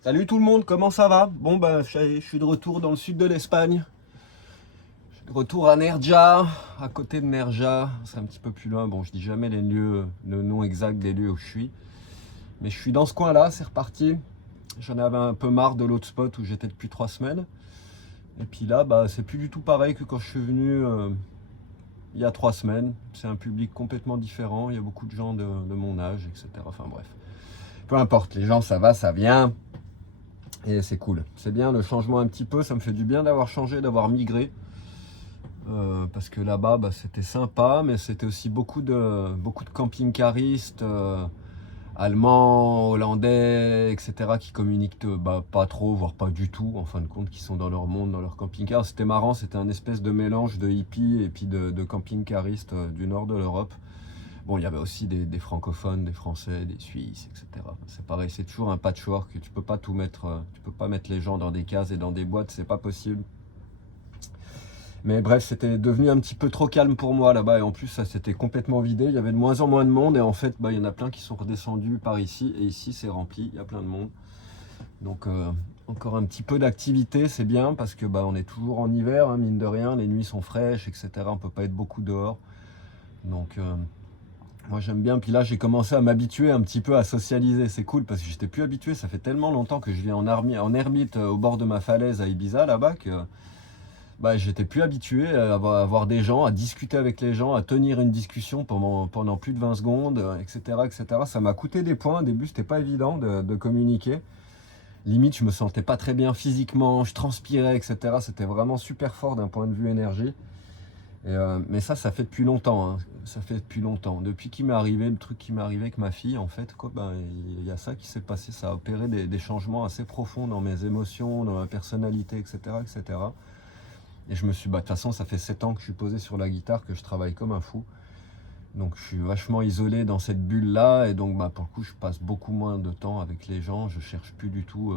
Salut tout le monde, comment ça va? Bon bah je suis de retour dans le sud de l'Espagne. Je suis de retour à Nerja, à côté de Nerja. C'est un petit peu plus loin. Bon, je dis jamais les lieux, le nom exact des lieux où je suis. Mais je suis dans ce coin-là, c'est reparti. J'en avais un peu marre de l'autre spot où j'étais depuis 3 semaines. Et puis là, bah c'est plus du tout pareil que quand je suis venu il y a 3 semaines. C'est un public complètement différent. Il y a beaucoup de gens de mon âge, etc. Enfin bref. Peu importe, les gens ça va, ça vient. Et c'est cool, c'est bien le changement un petit peu, ça me fait du bien d'avoir changé, d'avoir migré. Parce que là-bas, bah, c'était sympa, mais c'était aussi beaucoup de camping-caristes, allemands, hollandais, etc., qui communiquent bah, pas trop, voire pas du tout, en fin de compte, qui sont dans leur monde, dans leur camping-car. C'était marrant, c'était un espèce de mélange de hippies et puis de camping-caristes du nord de l'Europe. Bon, il y avait aussi des francophones, des Français, des Suisses, etc. C'est pareil, c'est toujours un patchwork. Tu peux pas tout mettre, tu peux pas mettre les gens dans des cases et dans des boîtes, c'est pas possible. Mais bref, c'était devenu un petit peu trop calme pour moi là-bas et en plus ça s'était complètement vidé. Il y avait de moins en moins de monde et en fait, bah, il y en a plein qui sont redescendus par ici et ici c'est rempli, il y a plein de monde. Donc encore un petit peu d'activité, c'est bien parce que bah, on est toujours en hiver, hein, mine de rien, les nuits sont fraîches, etc. On peut pas être beaucoup dehors. Donc moi j'aime bien, puis là j'ai commencé à m'habituer un petit peu à socialiser, c'est cool parce que j'étais plus habitué, ça fait tellement longtemps que je vis en ermite au bord de ma falaise à Ibiza là-bas que bah, j'étais plus habitué à voir des gens, à discuter avec les gens, à tenir une discussion pendant plus de 20 secondes, etc., etc. Ça m'a coûté des points, au début c'était pas évident de communiquer. Limite je me sentais pas très bien physiquement, je transpirais, etc. C'était vraiment super fort d'un point de vue énergie. Mais ça fait depuis longtemps, hein. Ça fait depuis longtemps. Depuis qu'il m'est arrivé, le truc qui m'est arrivé avec ma fille, en fait, quoi, ben, il y a ça qui s'est passé. Ça a opéré des changements assez profonds dans mes émotions, dans ma personnalité, etc., etc. Et je me suis, bah, de toute façon, ça fait 7 ans que je suis posé sur la guitare, que je travaille comme un fou. Donc je suis vachement isolé dans cette bulle-là. Et donc, bah, pour le coup, je passe beaucoup moins de temps avec les gens. Je cherche plus du tout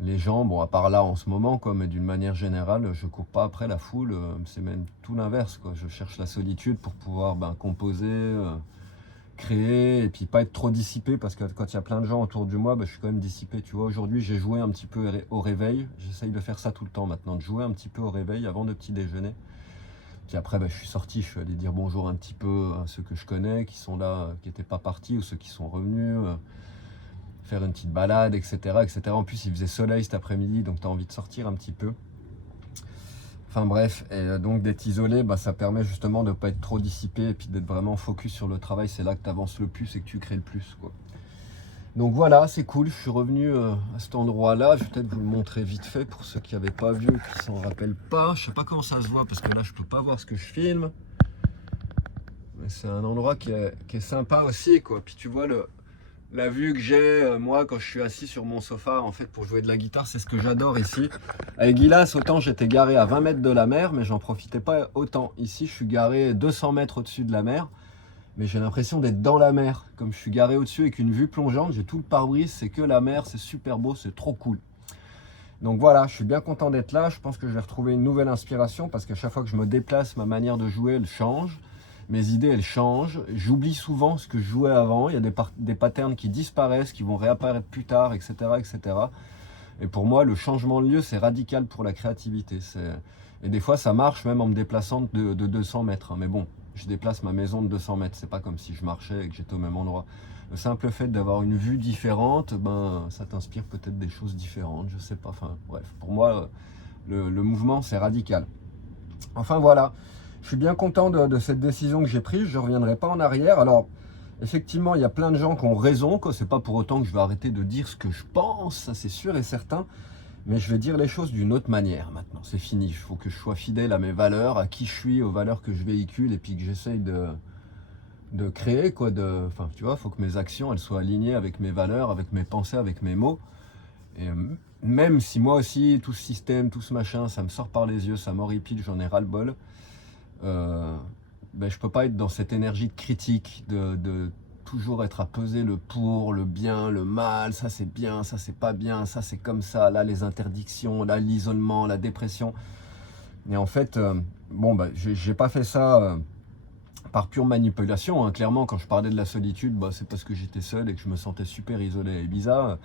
les gens, bon, à part là en ce moment, quoi, mais d'une manière générale, je cours pas après la foule, c'est même tout l'inverse, quoi. Je cherche la solitude pour pouvoir composer, créer, et puis pas être trop dissipé, parce que quand il y a plein de gens autour de moi, je suis quand même dissipé, tu vois. Aujourd'hui, j'ai joué un petit peu au réveil, j'essaye de faire ça tout le temps maintenant, de jouer un petit peu au réveil avant le petit déjeuner. Puis après, je suis sorti, je suis allé dire bonjour un petit peu à ceux que je connais, qui sont là, qui n'étaient pas partis, ou ceux qui sont revenus. Faire une petite balade, etc., etc. En plus, il faisait soleil cet après-midi, donc tu as envie de sortir un petit peu. Enfin bref, et donc d'être isolé, ça permet justement de ne pas être trop dissipé et puis d'être vraiment focus sur le travail. C'est là que tu avances le plus et que tu crées le plus, quoi. Donc voilà, c'est cool. Je suis revenu à cet endroit-là. Je vais peut-être vous le montrer vite fait pour ceux qui n'avaient pas vu, qui s'en rappellent pas. Je sais pas comment ça se voit parce que là, je peux pas voir ce que je filme. Mais c'est un endroit qui est sympa aussi, quoi. Puis tu vois la vue que j'ai, moi, quand je suis assis sur mon sofa, en fait, pour jouer de la guitare, c'est ce que j'adore ici. Avec Gilas, autant j'étais garé à 20 mètres de la mer, mais j'en profitais pas autant. Ici, je suis garé 200 mètres au-dessus de la mer, mais j'ai l'impression d'être dans la mer. Comme je suis garé au-dessus avec une vue plongeante, j'ai tout le pare-brise, c'est que la mer, c'est super beau, c'est trop cool. Donc voilà, je suis bien content d'être là. Je pense que je vais retrouver une nouvelle inspiration parce qu'à chaque fois que je me déplace, ma manière de jouer, elle change. Mes idées, elles changent. J'oublie souvent ce que je jouais avant. Il y a des patterns qui disparaissent, qui vont réapparaître plus tard, etc., etc. Et pour moi, le changement de lieu, c'est radical pour la créativité. Et des fois, ça marche même en me déplaçant de 200 mètres. Mais bon, je déplace ma maison de 200 mètres. C'est pas comme si je marchais et que j'étais au même endroit. Le simple fait d'avoir une vue différente, ça t'inspire peut-être des choses différentes. Je sais pas. Enfin, bref, pour moi, le mouvement, c'est radical. Enfin voilà, je suis bien content de cette décision que j'ai prise, je ne reviendrai pas en arrière. Alors, effectivement, il y a plein de gens qui ont raison, quoi. C'est pas pour autant que je vais arrêter de dire ce que je pense, ça c'est sûr et certain, mais je vais dire les choses d'une autre manière maintenant, c'est fini. Il faut que je sois fidèle à mes valeurs, à qui je suis, aux valeurs que je véhicule, et puis que j'essaye de créer, quoi. Enfin, tu vois, il faut que mes actions, elles soient alignées avec mes valeurs, avec mes pensées, avec mes mots. Et même si moi aussi, tout ce système, tout ce machin, ça me sort par les yeux, ça m'horripile, j'en ai ras-le-bol. Je peux pas être dans cette énergie de critique, de toujours être à peser le pour, le bien, le mal, ça c'est bien, ça c'est pas bien, ça c'est comme ça, là les interdictions, là l'isolement, la dépression. Et en fait, j'ai pas fait ça par pure manipulation, hein. Clairement, quand je parlais de la solitude, c'est parce que j'étais seul et que je me sentais super isolé à Ibiza.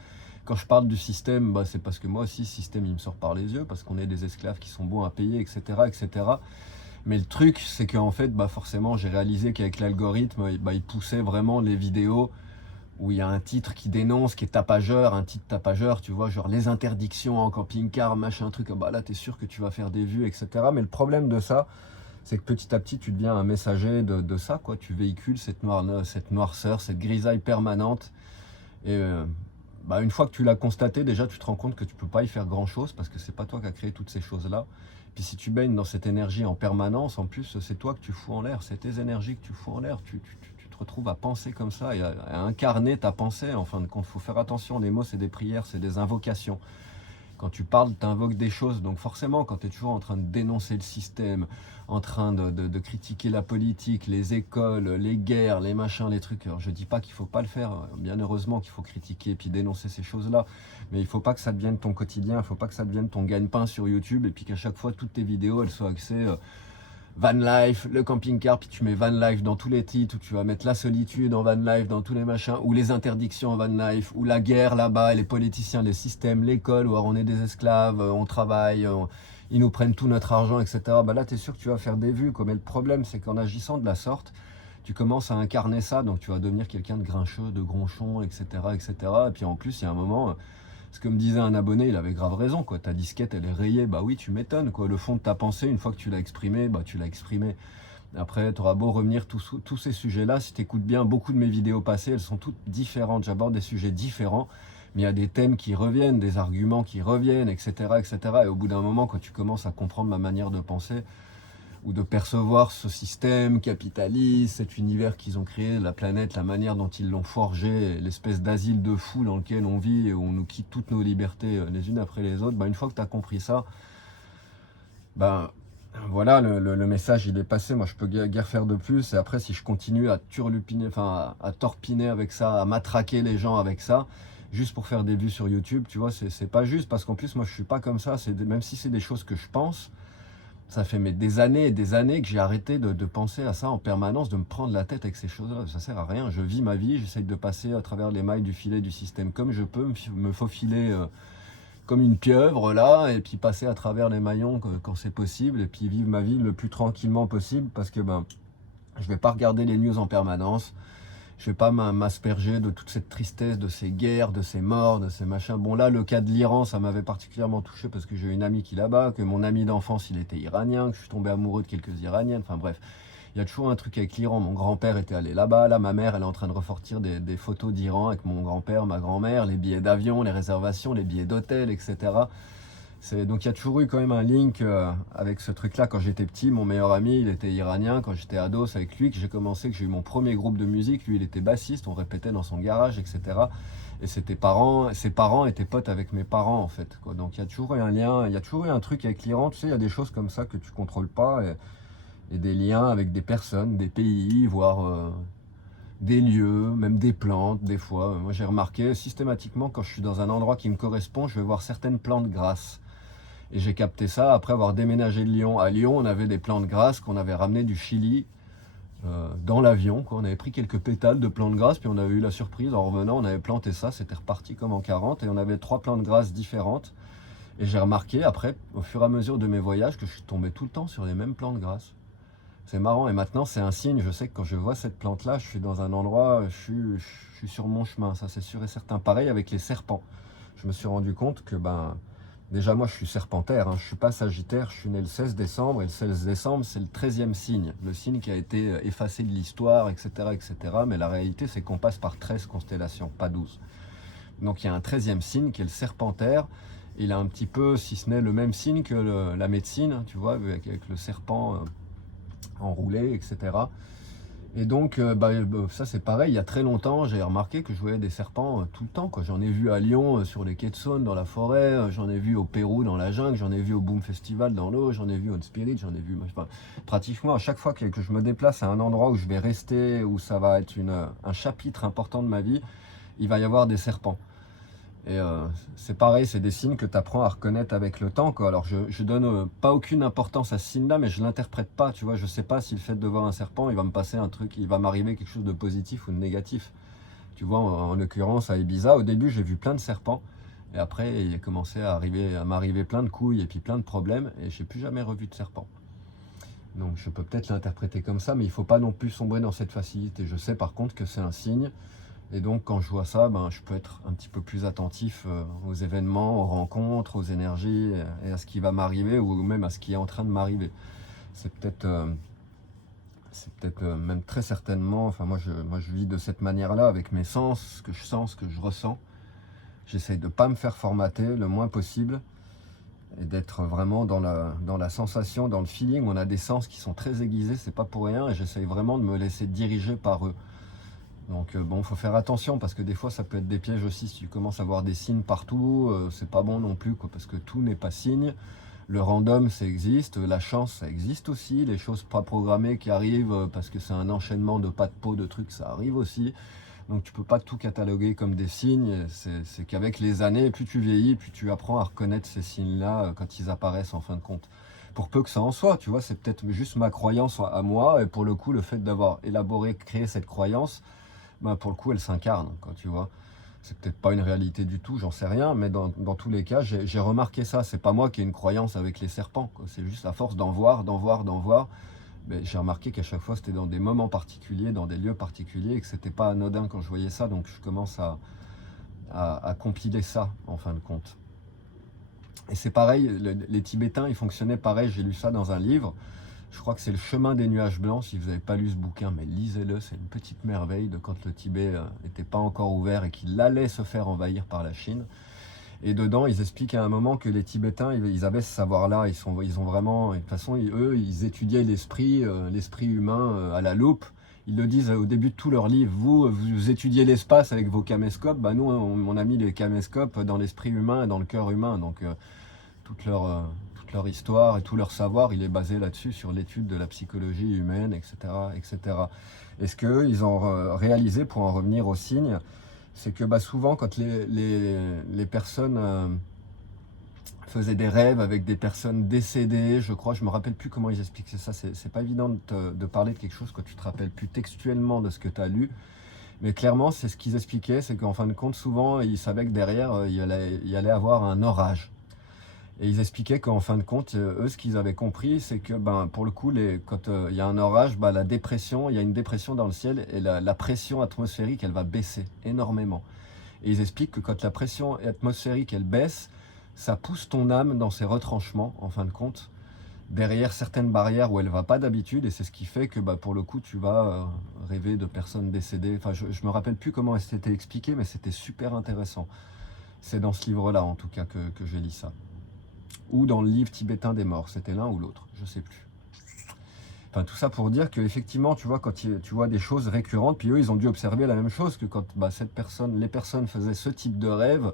quand je parle du système, bah, c'est parce que moi aussi, ce système, il me sort par les yeux, parce qu'on est des esclaves qui sont bons à payer, etc., etc. Mais le truc, c'est qu'en fait, bah, forcément, j'ai réalisé qu'avec l'algorithme, bah, il poussait vraiment les vidéos où il y a un titre qui dénonce, qui est tapageur, un titre tapageur, tu vois, genre les interdictions en camping-car, machin, truc, ah bah là, t'es sûr que tu vas faire des vues, etc. Mais le problème de ça, c'est que petit à petit, tu deviens un messager de ça, quoi. Tu véhicules cette noirceur, cette grisaille permanente. Et bah, une fois que tu l'as constaté, déjà, tu te rends compte que tu peux pas y faire grand-chose parce que c'est pas toi qui as créé toutes ces choses-là. Puis si tu baignes dans cette énergie en permanence, en plus, c'est toi que tu fous en l'air, c'est tes énergies que tu fous en l'air. Tu te retrouves à penser comme ça et à incarner ta pensée. En fin de compte, il faut faire attention. Les mots, c'est des prières, c'est des invocations. Quand tu parles, tu invoques des choses. Donc forcément, quand tu es toujours en train de dénoncer le système, en train de critiquer la politique, les écoles, les guerres, les machins, les trucs. Alors je dis pas qu'il faut pas le faire. Bien heureusement qu'il faut critiquer et puis dénoncer ces choses-là. Mais il faut pas que ça devienne ton quotidien. Il faut pas que ça devienne ton gagne-pain sur YouTube. Et puis qu'à chaque fois, toutes tes vidéos, elles soient axées van life, le camping-car, puis tu mets van life dans tous les titres, où tu vas mettre la solitude en van life dans tous les machins, ou les interdictions en van life, ou la guerre là-bas, et les politiciens, les systèmes, l'école, où alors on est des esclaves, on travaille, ils nous prennent tout notre argent, etc. Bah là, tu es sûr que tu vas faire des vues, quoi. Mais le problème, c'est qu'en agissant de la sorte, tu commences à incarner ça, donc tu vas devenir quelqu'un de grincheux, de gronchon, etc., etc. Et puis en plus, il y a un moment, ce que me disait un abonné, il avait grave raison, quoi. Ta disquette, elle est rayée, bah oui, tu m'étonnes, quoi. Le fond de ta pensée, une fois que tu l'as exprimé, bah tu l'as exprimé. Après, tu auras beau revenir tous ces sujets-là, si tu écoutes bien beaucoup de mes vidéos passées, elles sont toutes différentes. J'aborde des sujets différents, mais il y a des thèmes qui reviennent, des arguments qui reviennent, etc., etc. Et au bout d'un moment, quand tu commences à comprendre ma manière de penser, ou de percevoir ce système capitaliste, cet univers qu'ils ont créé, la planète, la manière dont ils l'ont forgé, l'espèce d'asile de fous dans lequel on vit et où on nous quitte toutes nos libertés les unes après les autres, bah, une fois que tu as compris ça, ben voilà, le message il est passé. Moi je peux guère faire de plus. Et après, si je continue à turlupiner, enfin à torpiner avec ça, à matraquer les gens avec ça, juste pour faire des vues sur YouTube, tu vois, c'est pas juste, parce qu'en plus moi je suis pas comme ça. Même si c'est des choses que je pense, ça fait des années et des années que j'ai arrêté de penser à ça en permanence, de me prendre la tête avec ces choses-là. Ça sert à rien. Je vis ma vie, j'essaye de passer à travers les mailles du filet du système comme je peux, me faufiler comme une pieuvre là, et puis passer à travers les maillons quand c'est possible, et puis vivre ma vie le plus tranquillement possible, parce que ben, je vais pas regarder les news en permanence. Je vais pas m'asperger de toute cette tristesse, de ces guerres, de ces morts, de ces machins. Bon là, le cas de l'Iran, ça m'avait particulièrement touché parce que j'ai une amie qui est là-bas, que mon ami d'enfance, il était iranien, que je suis tombé amoureux de quelques iraniennes. Enfin bref, il y a toujours un truc avec l'Iran. Mon grand-père était allé là-bas. Là, ma mère, elle est en train de ressortir des photos d'Iran avec mon grand-père, ma grand-mère, les billets d'avion, les réservations, les billets d'hôtel, etc. Donc il y a toujours eu quand même un link avec ce truc-là. Quand j'étais petit, mon meilleur ami, il était iranien. Quand j'étais ado, c'est avec lui que j'ai commencé, que j'ai eu mon premier groupe de musique. Lui, il était bassiste, on répétait dans son garage, etc. Et ses parents étaient potes avec mes parents, en fait, quoi. Donc il y a toujours eu un lien, il y a toujours eu un truc avec l'Iran. Tu sais, il y a des choses comme ça que tu contrôles pas, et des liens avec des personnes, des pays, voire des lieux, même des plantes, des fois. Moi, j'ai remarqué systématiquement, quand je suis dans un endroit qui me correspond, je vais voir certaines plantes grasses. Et j'ai capté ça après avoir déménagé de Lyon. À Lyon, on avait des plantes grasses qu'on avait ramenées du Chili dans l'avion, quoi. On avait pris quelques pétales de plantes grasses, puis on avait eu la surprise, en revenant, on avait planté ça, c'était reparti comme en 40, et on avait 3 plantes grasses différentes. Et j'ai remarqué après, au fur et à mesure de mes voyages, que je suis tombé tout le temps sur les mêmes plantes grasses. C'est marrant, et maintenant c'est un signe. Je sais que quand je vois cette plante-là, je suis dans un endroit, je suis sur mon chemin, ça c'est sûr et certain. Pareil avec les serpents. Je me suis rendu compte que déjà moi je suis serpentaire, hein. Je ne suis pas sagittaire, je suis né le 16 décembre, et le 16 décembre c'est le 13e signe, le signe qui a été effacé de l'histoire, etc., etc. Mais la réalité c'est qu'on passe par 13 constellations, pas 12. Donc il y a un 13e signe qui est le serpentaire. Il a un petit peu, si ce n'est le même signe que la médecine, tu vois, avec le serpent enroulé, etc. Et donc, ça c'est pareil, il y a très longtemps, j'ai remarqué que je voyais des serpents tout le temps, quoi. J'en ai vu à Lyon, sur les quais de Saône, dans la forêt, j'en ai vu au Pérou, dans la jungle, j'en ai vu au Boom Festival, dans l'eau, j'en ai vu au Spirit, j'en ai vu... Enfin, pratiquement à chaque fois que je me déplace à un endroit où je vais rester, où ça va être un chapitre important de ma vie, il va y avoir des serpents. Et c'est pareil, c'est des signes que tu apprends à reconnaître avec le temps, quoi. Alors je donne pas aucune importance à ce signe-là, mais je l'interprète pas, tu vois. Je sais pas si le fait de voir un serpent, il va me passer un truc, il va m'arriver quelque chose de positif ou de négatif. Tu vois, en l'occurrence à Ibiza, au début j'ai vu plein de serpents. Et après, il a commencé à m'arriver plein de couilles et puis plein de problèmes, et j'ai plus jamais revu de serpent. Donc je peux peut-être l'interpréter comme ça, mais il ne faut pas non plus sombrer dans cette facilité. Je sais par contre que c'est un signe, et donc quand je vois ça, je peux être un petit peu plus attentif aux événements, aux rencontres, aux énergies, et à ce qui va m'arriver, ou même à ce qui est en train de m'arriver. C'est peut-être même très certainement, enfin moi je vis de cette manière-là, avec mes sens, ce que je sens, ce que je ressens. J'essaye de ne pas me faire formater le moins possible, et d'être vraiment dans la sensation, dans le feeling. On a des sens qui sont très aiguisés, c'est pas pour rien, et j'essaye vraiment de me laisser diriger par eux. Donc bon, faut faire attention, parce que des fois ça peut être des pièges aussi. Si tu commences à voir des signes partout, c'est pas bon non plus, quoi, parce que tout n'est pas signe. Le random, ça existe, la chance, ça existe aussi, les choses pas programmées qui arrivent parce que c'est un enchaînement de pas de peau, de trucs, ça arrive aussi. Donc tu peux pas tout cataloguer comme des signes. C'est qu'avec les années, plus tu vieillis, plus tu apprends à reconnaître ces signes-là quand ils apparaissent en fin de compte. Pour peu que ça en soit, tu vois, c'est peut-être juste ma croyance à moi, et pour le coup, le fait d'avoir élaboré, créé cette croyance, pour le coup, elle s'incarne, quoi, tu vois. C'est peut-être pas une réalité du tout, j'en sais rien, mais dans tous les cas, j'ai remarqué ça. C'est pas moi qui ai une croyance avec les serpents, quoi. C'est juste à force d'en voir, mais j'ai remarqué qu'à chaque fois, c'était dans des moments particuliers, dans des lieux particuliers, et que c'était pas anodin quand je voyais ça. Donc je commence à compiler ça, en fin de compte. Et c'est pareil, les Tibétains, ils fonctionnaient pareil. J'ai lu ça dans un livre. Je crois que c'est Le Chemin des Nuages Blancs. Si vous n'avez pas lu ce bouquin, mais lisez-le. C'est une petite merveille de quand le Tibet n'était pas encore ouvert et qu'il allait se faire envahir par la Chine. Et dedans, ils expliquent à un moment que les Tibétains, ils avaient ce savoir-là. Ils ont vraiment, de toute façon, eux, ils étudiaient l'esprit humain à la loupe. Ils le disent au début de tous leurs livres. Vous étudiez l'espace avec vos caméscopes. Nous, on a mis les caméscopes dans l'esprit humain et dans le cœur humain. Donc, toute leur histoire et tout leur savoir, il est basé là-dessus, sur l'étude de la psychologie humaine, etc., etc. Et ce qu'ils ont réalisé, pour en revenir aux signes, c'est que souvent, quand les personnes faisaient des rêves avec des personnes décédées, je crois, je me rappelle plus comment ils expliquaient ça. C'est pas évident de parler de quelque chose quand tu te rappelles plus textuellement de ce que tu as lu. Mais clairement, c'est ce qu'ils expliquaaient, c'est qu'en fin de compte, souvent, ils savaient que derrière, il y allait avoir un orage. Et ils expliquaient qu'en fin de compte, eux, ce qu'ils avaient compris, c'est que pour le coup, quand il y a un orage, il y a une dépression dans le ciel, et la pression atmosphérique, elle va baisser énormément. Et ils expliquent que quand la pression atmosphérique, elle baisse, ça pousse ton âme dans ses retranchements, en fin de compte, derrière certaines barrières où elle ne va pas d'habitude, et c'est ce qui fait que pour le coup, tu vas rêver de personnes décédées. Enfin, je ne me rappelle plus comment c'était expliqué, mais c'était super intéressant. C'est dans ce livre-là, en tout cas, que j'ai lu ça. Ou dans le livre tibétain des morts, c'était l'un ou l'autre, je sais plus. Enfin, tout ça pour dire qu'effectivement, tu vois, quand tu vois des choses récurrentes, puis eux, ils ont dû observer la même chose, que quand les personnes faisaient ce type de rêve,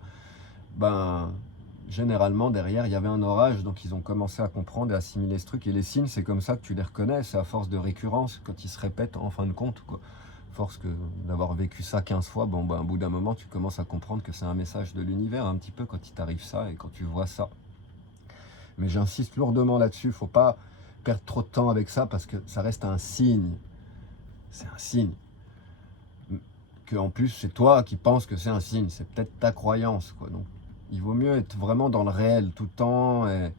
généralement, derrière, il y avait un orage, donc ils ont commencé à comprendre et assimiler ce truc. Et les signes, c'est comme ça que tu les reconnais, c'est à force de récurrence, quand ils se répètent en fin de compte, quoi. Force d'avoir vécu ça 15 fois, au bout d'un moment, tu commences à comprendre que c'est un message de l'univers, un petit peu, quand il t'arrive ça et quand tu vois ça. Mais j'insiste lourdement là-dessus, il ne faut pas perdre trop de temps avec ça, parce que ça reste un signe. C'est un signe. Que en plus, c'est toi qui penses que c'est un signe, c'est peut-être ta croyance, quoi. Donc, il vaut mieux être vraiment dans le réel tout le temps, et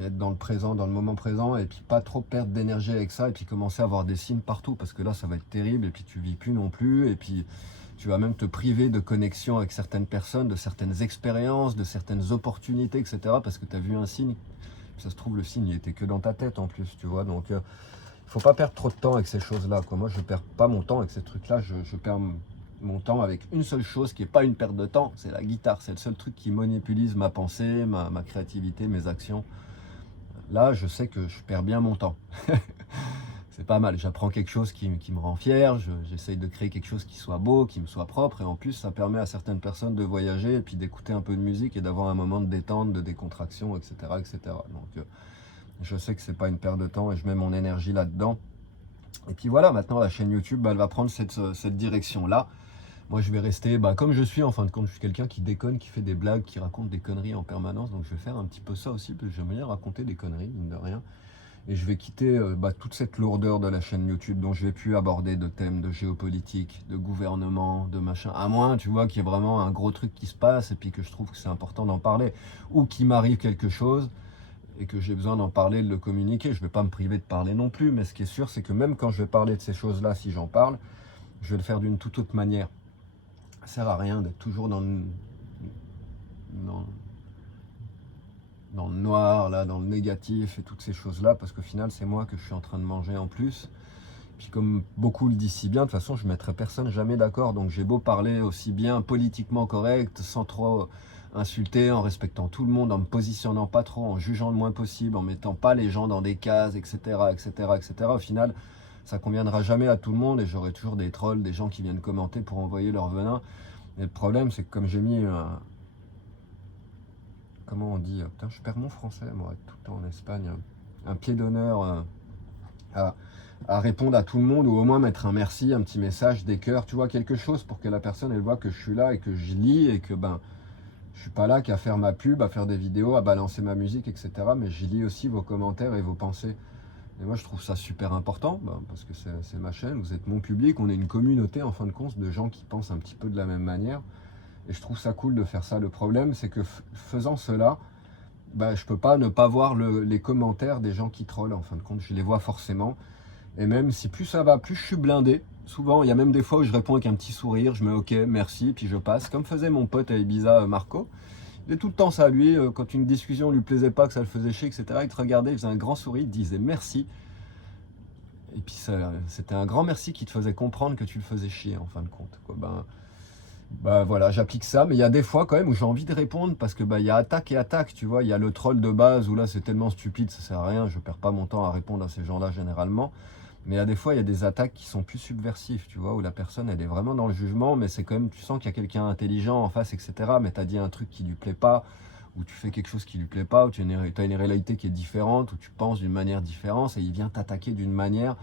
être dans le présent, dans le moment présent, et puis pas trop perdre d'énergie avec ça, et puis commencer à avoir des signes partout, parce que là, ça va être terrible, et puis tu vis plus non plus, et puis tu vas même te priver de connexion avec certaines personnes, de certaines expériences, de certaines opportunités, etc. Parce que tu as vu un signe. Ça se trouve, le signe, il était que dans ta tête en plus, tu vois. Donc, il ne faut pas perdre trop de temps avec ces choses-là, quoi. Moi, je ne perds pas mon temps avec ces trucs-là. Je perds mon temps avec une seule chose qui n'est pas une perte de temps, c'est la guitare. C'est le seul truc qui monopolise ma pensée, ma créativité, mes actions. Là, je sais que je perds bien mon temps. C'est pas mal, j'apprends quelque chose qui me rend fier, j'essaye de créer quelque chose qui soit beau, qui me soit propre, et en plus ça permet à certaines personnes de voyager, et puis d'écouter un peu de musique, et d'avoir un moment de détente, de décontraction, etc. etc. Donc je sais que c'est pas une perte de temps, et je mets mon énergie là-dedans. Et puis voilà, maintenant la chaîne YouTube, elle va prendre cette direction-là. Moi je vais rester comme je suis, en fin de compte, je suis quelqu'un qui déconne, qui fait des blagues, qui raconte des conneries en permanence, donc je vais faire un petit peu ça aussi, parce que j'aime bien raconter des conneries, mine de rien. Et je vais quitter toute cette lourdeur de la chaîne YouTube dont je vais plus aborder de thèmes de géopolitique, de gouvernement, de machin. À moins, tu vois, qu'il y ait vraiment un gros truc qui se passe et puis que je trouve que c'est important d'en parler. Ou qu'il m'arrive quelque chose et que j'ai besoin d'en parler, de le communiquer. Je ne vais pas me priver de parler non plus, mais ce qui est sûr, c'est que même quand je vais parler de ces choses-là, si j'en parle, je vais le faire d'une toute autre manière. Ça sert à rien d'être toujours dans, dans le noir, là, dans le négatif et toutes ces choses-là, parce qu'au final, c'est moi que je suis en train de manger en plus. Puis comme beaucoup le disent si bien, de toute façon, je ne mettrai personne jamais d'accord. Donc j'ai beau parler aussi bien politiquement correct, sans trop insulter, en respectant tout le monde, en me positionnant pas trop, en jugeant le moins possible, en mettant pas les gens dans des cases, etc., etc., etc. Au final, ça conviendra jamais à tout le monde et j'aurai toujours des trolls, des gens qui viennent commenter pour envoyer leur venin. Et le problème, c'est que comme j'ai mis comment on dit, putain, je perds mon français, moi, tout le temps en Espagne, un pied d'honneur à, à répondre à tout le monde, ou au moins mettre un merci, un petit message, des cœurs, tu vois, quelque chose pour que la personne, elle voit que je suis là et que je lis et que, je suis pas là qu'à faire ma pub, à faire des vidéos, à balancer ma musique, etc. Mais je lis aussi vos commentaires et vos pensées. Et moi, je trouve ça super important, parce que c'est ma chaîne, vous êtes mon public, on est une communauté, en fin de compte, de gens qui pensent un petit peu de la même manière. Et je trouve ça cool de faire ça. Le problème, c'est que faisant cela, je peux pas ne pas voir les commentaires des gens qui trollent, en fin de compte. Je les vois forcément. Et même si plus ça va, plus je suis blindé. Souvent, il y a même des fois où je réponds avec un petit sourire, je mets OK, merci, puis je passe. Comme faisait mon pote à Ibiza, Marco. Il est tout le temps ça, lui, quand une discussion lui plaisait pas, que ça le faisait chier, etc., il te regardait, il faisait un grand sourire, il te disait merci. Et puis c'était un grand merci qui te faisait comprendre que tu le faisais chier, en fin de compte, quoi. Voilà, j'applique ça, mais il y a des fois quand même où j'ai envie de répondre parce que il y a attaque et attaque, tu vois. Il y a le troll de base où là c'est tellement stupide, ça sert à rien, je perds pas mon temps à répondre à ces gens-là généralement. Mais il y a des fois, il y a des attaques qui sont plus subversives, tu vois, où la personne elle est vraiment dans le jugement, mais c'est quand même, tu sens qu'il y a quelqu'un intelligent en face, etc. Mais tu as dit un truc qui lui plaît pas, ou tu fais quelque chose qui lui plaît pas, ou tu as une réalité qui est différente, ou tu penses d'une manière différente, et il vient t'attaquer d'une manière.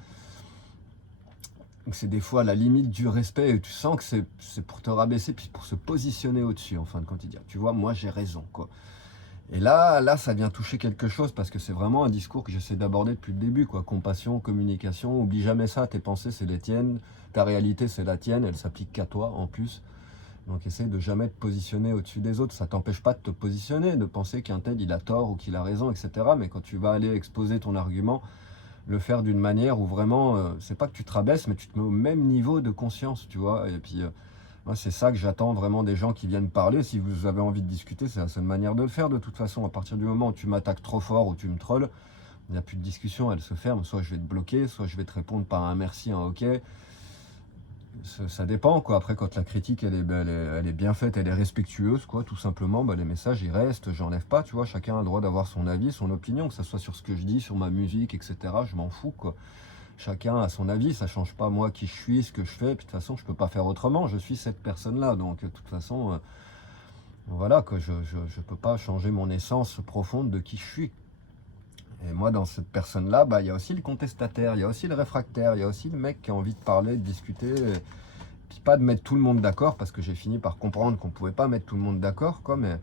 Donc c'est des fois la limite du respect et tu sens que c'est pour te rabaisser puis pour se positionner au-dessus en fin de compte. Tu vois, moi j'ai raison quoi. Et là ça vient toucher quelque chose parce que c'est vraiment un discours que j'essaie d'aborder depuis le début quoi. Compassion, communication, oublie jamais ça, tes pensées c'est les tiennes, ta réalité c'est la tienne, elle s'applique qu'à toi en plus. Donc essaie de jamais te positionner au-dessus des autres, ça t'empêche pas de te positionner, de penser qu'un tel il a tort ou qu'il a raison, etc. Mais quand tu vas aller exposer ton argument, le faire d'une manière où vraiment, c'est pas que tu te rabaisses, mais tu te mets au même niveau de conscience, tu vois. Et puis, moi, c'est ça que j'attends vraiment des gens qui viennent parler. Si vous avez envie de discuter, c'est la seule manière de le faire. De toute façon, à partir du moment où tu m'attaques trop fort ou tu me trolls, il n'y a plus de discussion, elle se ferme. Soit je vais te bloquer, soit je vais te répondre par un merci, un OK. Ça dépend, quoi. Après, quand la critique, elle est bien faite, elle est respectueuse, quoi, tout simplement, les messages, ils restent, j'enlève pas, tu vois. Chacun a le droit d'avoir son avis, son opinion, que ce soit sur ce que je dis, sur ma musique, etc. Je m'en fous, quoi. Chacun a son avis, ça change pas moi qui je suis, ce que je fais. Puis de toute façon, je peux pas faire autrement. Je suis cette personne-là, donc de toute façon, voilà, quoi. Je peux pas changer mon essence profonde de qui je suis. Et moi, dans cette personne-là, il y a aussi le contestataire, il y a aussi le réfractaire, il y a aussi le mec qui a envie de parler, de discuter. Puis pas de mettre tout le monde d'accord, parce que j'ai fini par comprendre qu'on pouvait pas mettre tout le monde d'accord, quoi. Mais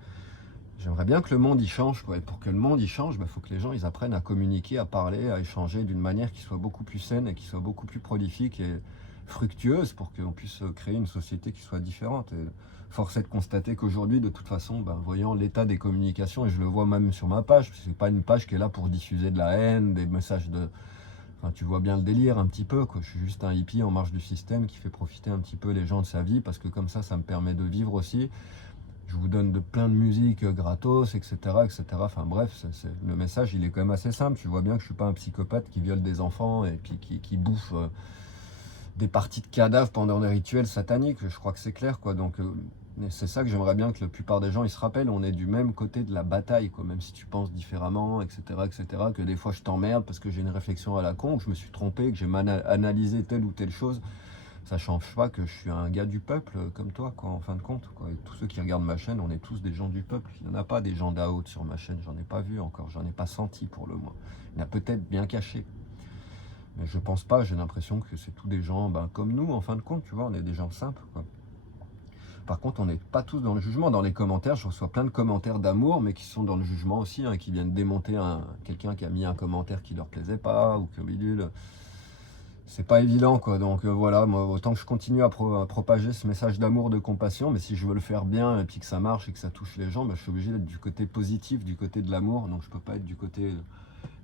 j'aimerais bien que le monde y change, quoi. Et pour que le monde y change, faut que les gens ils apprennent à communiquer, à parler, à échanger d'une manière qui soit beaucoup plus saine et qui soit beaucoup plus prolifique et fructueuse pour qu'on puisse créer une société qui soit différente. Et force est de constater qu'aujourd'hui, de toute façon, voyant l'état des communications, et je le vois même sur ma page, parce que c'est pas une page qui est là pour diffuser de la haine, des messages de. Enfin, tu vois bien le délire un petit peu, quoi. Je suis juste un hippie en marge du système qui fait profiter un petit peu les gens de sa vie, parce que comme ça me permet de vivre aussi. Je vous donne plein de musique gratos, etc., etc. Enfin bref, le message, il est quand même assez simple. Tu vois bien que je suis pas un psychopathe qui viole des enfants et puis qui bouffe des parties de cadavres pendant des rituels sataniques. Je crois que c'est clair, quoi. Donc c'est ça que j'aimerais bien que la plupart des gens ils se rappellent. On est du même côté de la bataille, quoi. Même si tu penses différemment, etc., etc. Que des fois je t'emmerde parce que j'ai une réflexion à la con, que je me suis trompé, que j'ai mal analysé telle ou telle chose. Ça change pas que je suis un gars du peuple comme toi, quoi, en fin de compte, quoi. Et tous ceux qui regardent ma chaîne, on est tous des gens du peuple. Il n'y en a pas des gens d'Aout sur ma chaîne, j'en ai pas vu encore, j'en ai pas senti pour le moins. Il y en a peut-être bien caché. Mais je pense pas, j'ai l'impression que c'est tous des gens comme nous, en fin de compte, tu vois, on est des gens simples, quoi. Par contre, on n'est pas tous dans le jugement. Dans les commentaires, je reçois plein de commentaires d'amour, mais qui sont dans le jugement aussi, hein, qui viennent démonter quelqu'un qui a mis un commentaire qui leur plaisait pas, ou que bidule. C'est pas évident, quoi. Donc voilà, moi, autant que je continue à propager ce message d'amour, de compassion, mais si je veux le faire bien et puis que ça marche et que ça touche les gens, bah, je suis obligé d'être du côté positif, du côté de l'amour. Donc je peux pas être du côté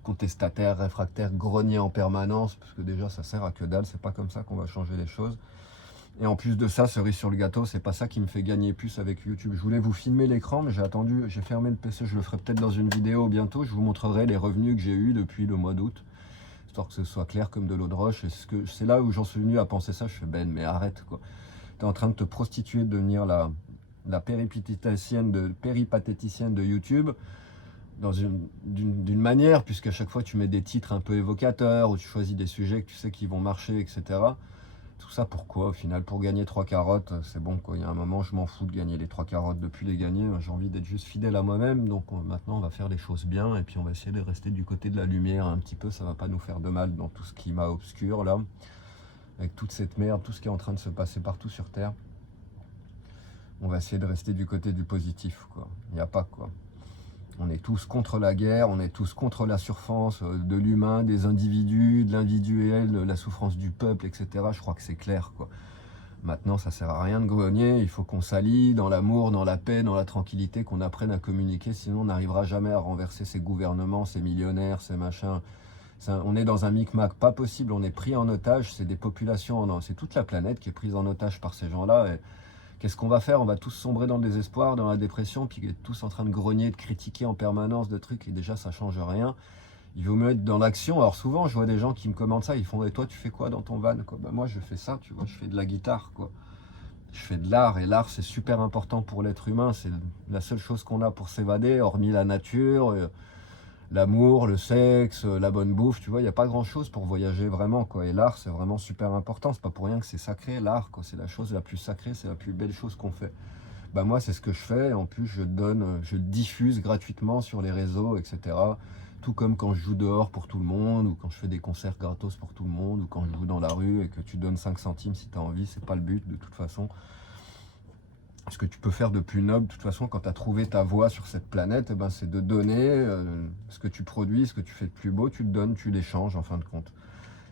contestataire, réfractaire, grogner en permanence, parce que déjà ça sert à que dalle. C'est pas comme ça qu'on va changer les choses. Et en plus de ça, cerise sur le gâteau, c'est pas ça qui me fait gagner plus avec YouTube. Je voulais vous filmer l'écran, mais j'ai fermé le PC. Je le ferai peut-être dans une vidéo bientôt. Je vous montrerai les revenus que j'ai eus depuis le mois d'août, histoire que ce soit clair comme de l'eau de roche. C'est là où j'en suis venu à penser ça. Je fais, Ben, mais arrête, quoi. T'es en train de te prostituer, de devenir la péripatéticienne de YouTube, d'une manière, puisqu'à chaque fois tu mets des titres un peu évocateurs, ou tu choisis des sujets que tu sais qui vont marcher, etc. Tout ça pourquoi au final? Pour gagner 3 carottes, c'est bon, quoi. Il y a un moment, je m'en fous de gagner les 3 carottes, de plus les gagner. J'ai envie d'être juste fidèle à moi-même. Donc maintenant, on va faire les choses bien et puis on va essayer de rester du côté de la lumière un petit peu. Ça va pas nous faire de mal dans tout ce climat obscur là, avec toute cette merde, tout ce qui est en train de se passer partout sur Terre. On va essayer de rester du côté du positif, quoi. Il n'y a pas, quoi. On est tous contre la guerre, on est tous contre la souffrance de l'humain, des individus, de l'individuel, la souffrance du peuple, etc. Je crois que c'est clair, quoi. Maintenant, ça sert à rien de grogner, il faut qu'on s'allie dans l'amour, dans la paix, dans la tranquillité, qu'on apprenne à communiquer, sinon on n'arrivera jamais à renverser ces gouvernements, ces millionnaires, ces machins. On est dans un micmac pas possible, on est pris en otage, c'est des populations, c'est toute la planète qui est prise en otage par ces gens-là. Et qu'est-ce qu'on va faire? On va tous sombrer dans le désespoir, dans la dépression, puis être tous en train de grogner, de critiquer en permanence de trucs, et déjà ça change rien. Il vaut mieux être dans l'action. Alors souvent, je vois des gens qui me commentent ça, ils font, et toi, tu fais quoi dans ton van, quoi? Bah, moi, je fais ça, tu vois, je fais de la guitare, quoi. Je fais de l'art, et l'art, c'est super important pour l'être humain. C'est la seule chose qu'on a pour s'évader, hormis la nature, l'amour, le sexe, la bonne bouffe, tu vois, il n'y a pas grand-chose pour voyager vraiment, quoi. Et l'art, c'est vraiment super important. C'est pas pour rien que c'est sacré, l'art, quoi. C'est la chose la plus sacrée, c'est la plus belle chose qu'on fait. Bah moi, c'est ce que je fais. En plus, je diffuse gratuitement sur les réseaux, etc. Tout comme quand je joue dehors pour tout le monde, ou quand je fais des concerts gratos pour tout le monde, ou quand je joue dans la rue et que tu donnes 5 centimes si tu as envie. C'est pas le but, de toute façon. Ce que tu peux faire de plus noble, de toute façon, quand tu as trouvé ta voie sur cette planète, eh ben, c'est de donner ce que tu produis, ce que tu fais de plus beau, tu le donnes, tu l'échanges en fin de compte.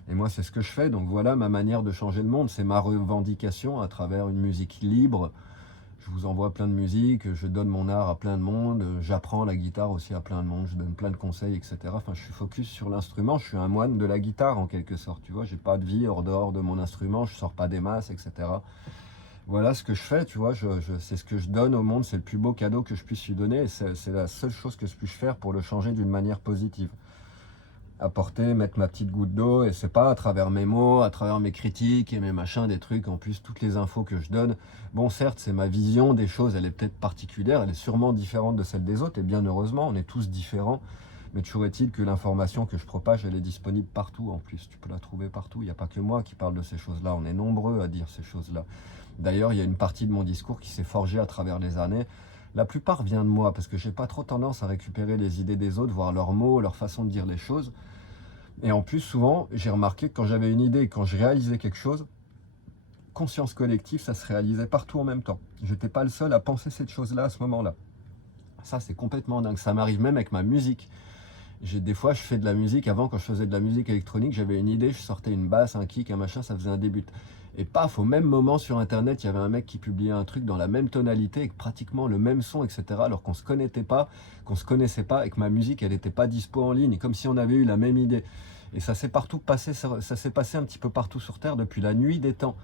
Et moi, c'est ce que je fais. Donc voilà ma manière de changer le monde. C'est ma revendication à travers une musique libre. Je vous envoie plein de musique, je donne mon art à plein de monde, j'apprends la guitare aussi à plein de monde, je donne plein de conseils, etc. Enfin, je suis focus sur l'instrument, je suis un moine de la guitare en quelque sorte, tu vois. J'ai pas de vie hors dehors de mon instrument, je sors pas des masses, etc. Voilà ce que je fais, tu vois, c'est ce que je donne au monde, c'est le plus beau cadeau que je puisse lui donner, et c'est la seule chose que je puisse faire pour le changer d'une manière positive. Apporter, mettre ma petite goutte d'eau, et c'est pas à travers mes mots, à travers mes critiques et mes machins, des trucs, en plus toutes les infos que je donne. Bon, certes, c'est ma vision des choses, elle est peut-être particulière, elle est sûrement différente de celle des autres, et bien heureusement, on est tous différents, mais toujours est-il que l'information que je propage, elle est disponible partout en plus, tu peux la trouver partout, il n'y a pas que moi qui parle de ces choses-là, on est nombreux à dire ces choses-là. D'ailleurs, il y a une partie de mon discours qui s'est forgée à travers les années. La plupart vient de moi, parce que j'ai pas trop tendance à récupérer les idées des autres, voir leurs mots, leur façon de dire les choses. Et en plus, souvent, j'ai remarqué que quand j'avais une idée, quand je réalisais quelque chose, conscience collective, ça se réalisait partout en même temps. Je n'étais pas le seul à penser cette chose-là à ce moment-là. Ça, c'est complètement dingue. Ça m'arrive même avec ma musique. Des fois, je fais de la musique. Avant, quand je faisais de la musique électronique, j'avais une idée, je sortais une basse, un kick, un machin, ça faisait un début. Et paf, au même moment sur Internet, il y avait un mec qui publiait un truc dans la même tonalité, avec pratiquement le même son, etc. Alors qu'on se connaissait pas, et que ma musique, elle n'était pas dispo en ligne, comme si on avait eu la même idée. Et ça s'est passé un petit peu partout sur Terre depuis la nuit des temps.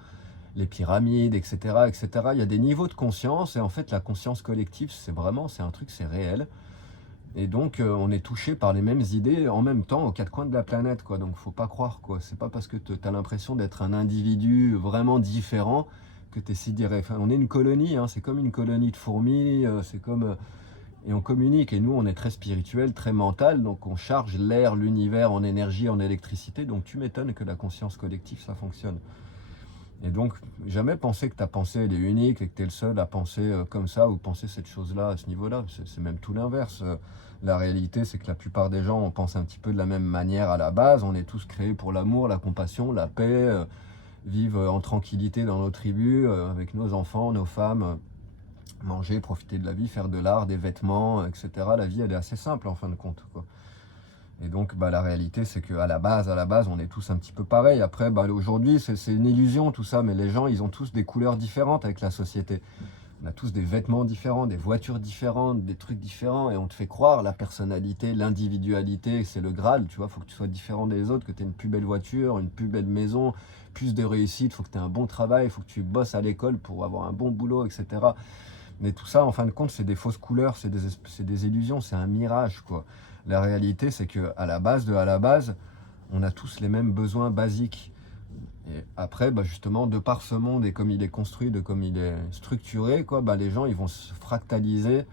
Les pyramides, etc., etc. Il y a des niveaux de conscience, et en fait, la conscience collective, c'est un truc, c'est réel. Et donc, on est touché par les mêmes idées en même temps aux quatre coins de la planète, quoi. Donc, faut pas croire, quoi. C'est pas parce que tu as l'impression d'être un individu vraiment différent que tu es si direct. Enfin, on est une colonie, hein, c'est comme une colonie de fourmis, c'est comme... et on communique, et nous, on est très spirituel, très mental, donc on charge l'air, l'univers en énergie, en électricité, donc tu m'étonnes que la conscience collective, ça fonctionne. Et donc, jamais penser que ta pensée elle est unique et que tu es le seul à penser comme ça ou penser cette chose-là à ce niveau-là. C'est même tout l'inverse. La réalité, c'est que la plupart des gens, on pense un petit peu de la même manière à la base. On est tous créés pour l'amour, la compassion, la paix, vivre en tranquillité dans nos tribus, avec nos enfants, nos femmes, manger, profiter de la vie, faire de l'art, des vêtements, etc. La vie, elle est assez simple en fin de compte, quoi. Et donc, la réalité, c'est qu'à la base, on est tous un petit peu pareils. Après, aujourd'hui, c'est une illusion tout ça, mais les gens, ils ont tous des couleurs différentes avec la société. On a tous des vêtements différents, des voitures différentes, des trucs différents, et on te fait croire la personnalité, l'individualité, c'est le Graal, tu vois, il faut que tu sois différent des autres, que tu aies une plus belle voiture, une plus belle maison, plus de réussite, il faut que tu aies un bon travail, il faut que tu bosses à l'école pour avoir un bon boulot, etc. Mais tout ça, en fin de compte, c'est des fausses couleurs, c'est des illusions, c'est un mirage, quoi. La réalité, c'est qu'à la base, on a tous les mêmes besoins basiques. Et après, justement, de par ce monde et comme il est construit, de comme il est structuré, quoi, les gens, ils vont se fractaliser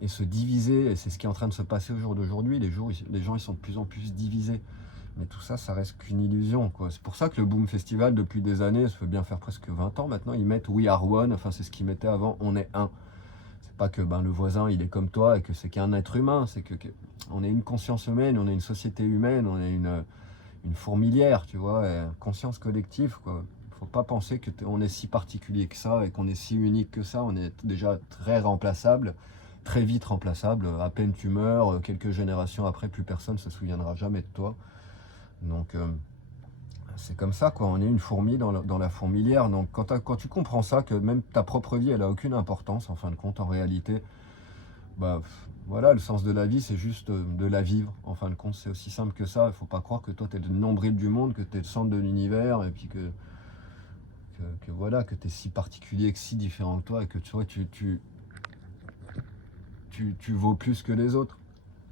et se diviser. Et c'est ce qui est en train de se passer au jour d'aujourd'hui. Les gens, ils sont de plus en plus divisés. Mais tout ça, ça reste qu'une illusion, quoi. C'est pour ça que le Boom Festival, depuis des années, ça fait bien faire presque 20 ans maintenant, ils mettent We Are One, enfin c'est ce qu'ils mettaient avant, on est un. C'est pas que le voisin, il est comme toi et que c'est qu'un être humain, c'est que on est une conscience humaine, on est une société humaine, on est une fourmilière, tu vois, et conscience collective, quoi. Faut pas penser que on est si particulier que ça et qu'on est si unique que ça, on est déjà très remplaçable, très vite remplaçable, à peine tu meurs, quelques générations après, plus personne se souviendra jamais de toi. Donc c'est comme ça, quoi. On est une fourmi dans la fourmilière. Donc quand tu comprends ça, que même ta propre vie, elle a aucune importance, en fin de compte, en réalité, voilà, le sens de la vie, c'est juste de la vivre. En fin de compte, c'est aussi simple que ça. Il faut pas croire que toi, tu es le nombril du monde, que tu es le centre de l'univers, et puis voilà, que tu es si particulier, que si différent que toi, et que tu vois, tu vaux plus que les autres.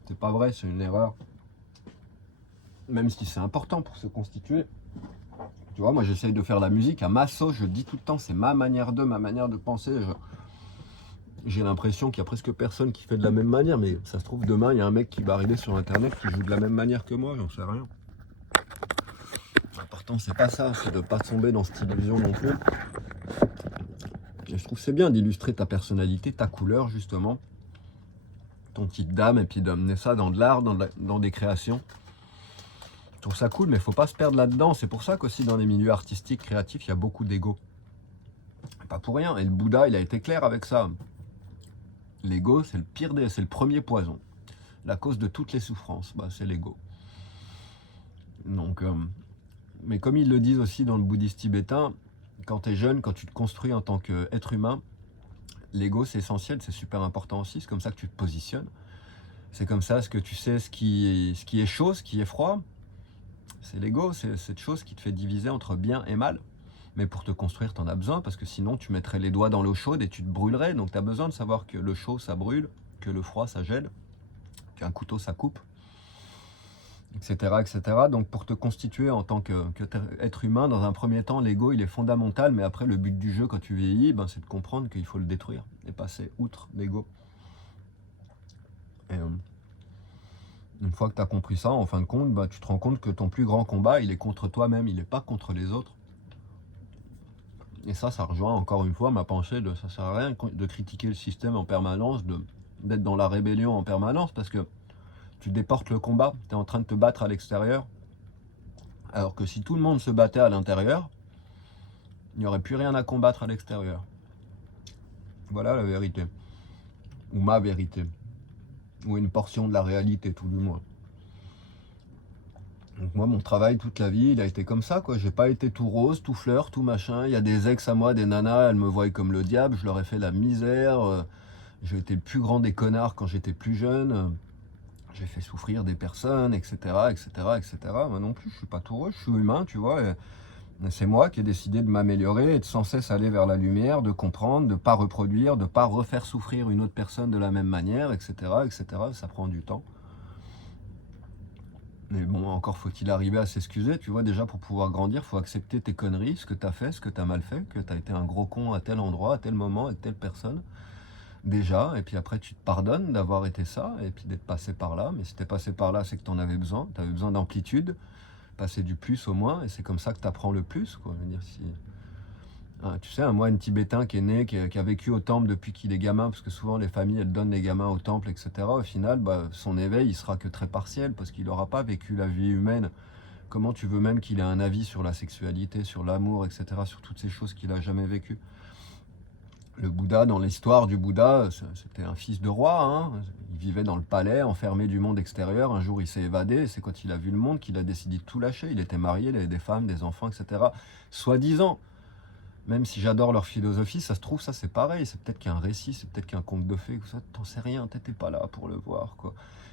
C'est pas vrai, c'est une erreur. Même si c'est important pour se constituer. Tu vois, moi j'essaye de faire la musique à ma sauce, je dis tout le temps, c'est ma manière de penser. J'ai l'impression qu'il y a presque personne qui fait de la même manière, mais ça se trouve demain, il y a un mec qui va arriver sur internet qui joue de la même manière que moi, j'en sais rien. L'important c'est pas ça, c'est de pas tomber dans cette illusion non plus. Et je trouve que c'est bien d'illustrer ta personnalité, ta couleur justement, ton type d'âme, et puis d'amener ça dans de l'art, dans des créations. Je trouve ça cool, mais il faut pas se perdre là-dedans. C'est pour ça qu'aussi dans les milieux artistiques, créatifs, il y a beaucoup d'ego. Pas pour rien. Et le Bouddha, il a été clair avec ça. L'ego, c'est le premier poison. La cause de toutes les souffrances, c'est l'ego. Donc, mais comme ils le disent aussi dans le bouddhisme tibétain, quand tu es jeune, quand tu te construis en tant qu'être humain, l'ego c'est essentiel, c'est super important aussi. C'est comme ça que tu te positionnes. C'est comme ça que tu sais ce qui est chaud, ce qui est froid. C'est l'ego, c'est cette chose qui te fait diviser entre bien et mal. Mais pour te construire, tu en as besoin, parce que sinon tu mettrais les doigts dans l'eau chaude et tu te brûlerais. Donc tu as besoin de savoir que le chaud, ça brûle, que le froid, ça gèle, qu'un couteau, ça coupe, etc., etc. Donc pour te constituer en tant qu'être humain, dans un premier temps, l'ego, il est fondamental. Mais après, le but du jeu, quand tu vieillis, c'est de comprendre qu'il faut le détruire et passer outre l'ego. Et une fois que tu as compris ça, en fin de compte, tu te rends compte que ton plus grand combat, il est contre toi-même, il n'est pas contre les autres. Et ça rejoint encore une fois ma pensée de ça sert à rien de critiquer le système en permanence, d'être dans la rébellion en permanence, parce que tu déportes le combat, tu es en train de te battre à l'extérieur, alors que si tout le monde se battait à l'intérieur, il n'y aurait plus rien à combattre à l'extérieur. Voilà la vérité. Ou ma vérité. Ou une portion de la réalité, tout du moins. Donc moi, mon travail toute la vie, il a été comme ça, quoi. J'ai pas été tout rose, tout fleur, tout machin. Il y a des ex à moi, des nanas, elles me voient comme le diable. Je leur ai fait la misère. J'ai été le plus grand des connards quand j'étais plus jeune. J'ai fait souffrir des personnes, etc., etc., etc. Moi non plus, je suis pas tout rose, je suis humain, tu vois. Et c'est moi qui ai décidé de m'améliorer et de sans cesse aller vers la lumière, de comprendre, de pas reproduire, de pas refaire souffrir une autre personne de la même manière, etc., etc. Ça prend du temps. Mais bon, encore faut-il arriver à s'excuser, tu vois, déjà pour pouvoir grandir, il faut accepter tes conneries, ce que tu as fait, ce que tu as mal fait, que tu as été un gros con à tel endroit, à tel moment, avec telle personne, déjà, et puis après tu te pardonnes d'avoir été ça, et puis d'être passé par là, mais si t'es passé par là, c'est que tu en avais besoin, tu avais besoin d'amplitude, passer du plus au moins, et c'est comme ça que tu apprends le plus, quoi. Je veux dire, tu sais, un moine tibétain qui est né, qui a vécu au temple depuis qu'il est gamin, parce que souvent les familles, elles donnent les gamins au temple, etc. Au final, son éveil, il sera que très partiel, parce qu'il n'aura pas vécu la vie humaine Comment tu veux même qu'il ait un avis sur la sexualité, sur l'amour, etc., sur toutes ces choses qu'il a jamais vécues? Le Bouddha, dans l'histoire du Bouddha, c'était un fils de roi, hein. Il vivait dans le palais, enfermé du monde extérieur. Un jour, il s'est évadé, et c'est quand il a vu le monde qu'il a décidé de tout lâcher. Il était marié, il avait des femmes, des enfants, etc. Soi-disant. Même si j'adore leur philosophie, ça se trouve, ça c'est pareil. C'est peut-être qu'un récit, c'est peut-être qu'un conte de fées, ça, t'en sais rien, t'étais pas là pour le voir, quoi.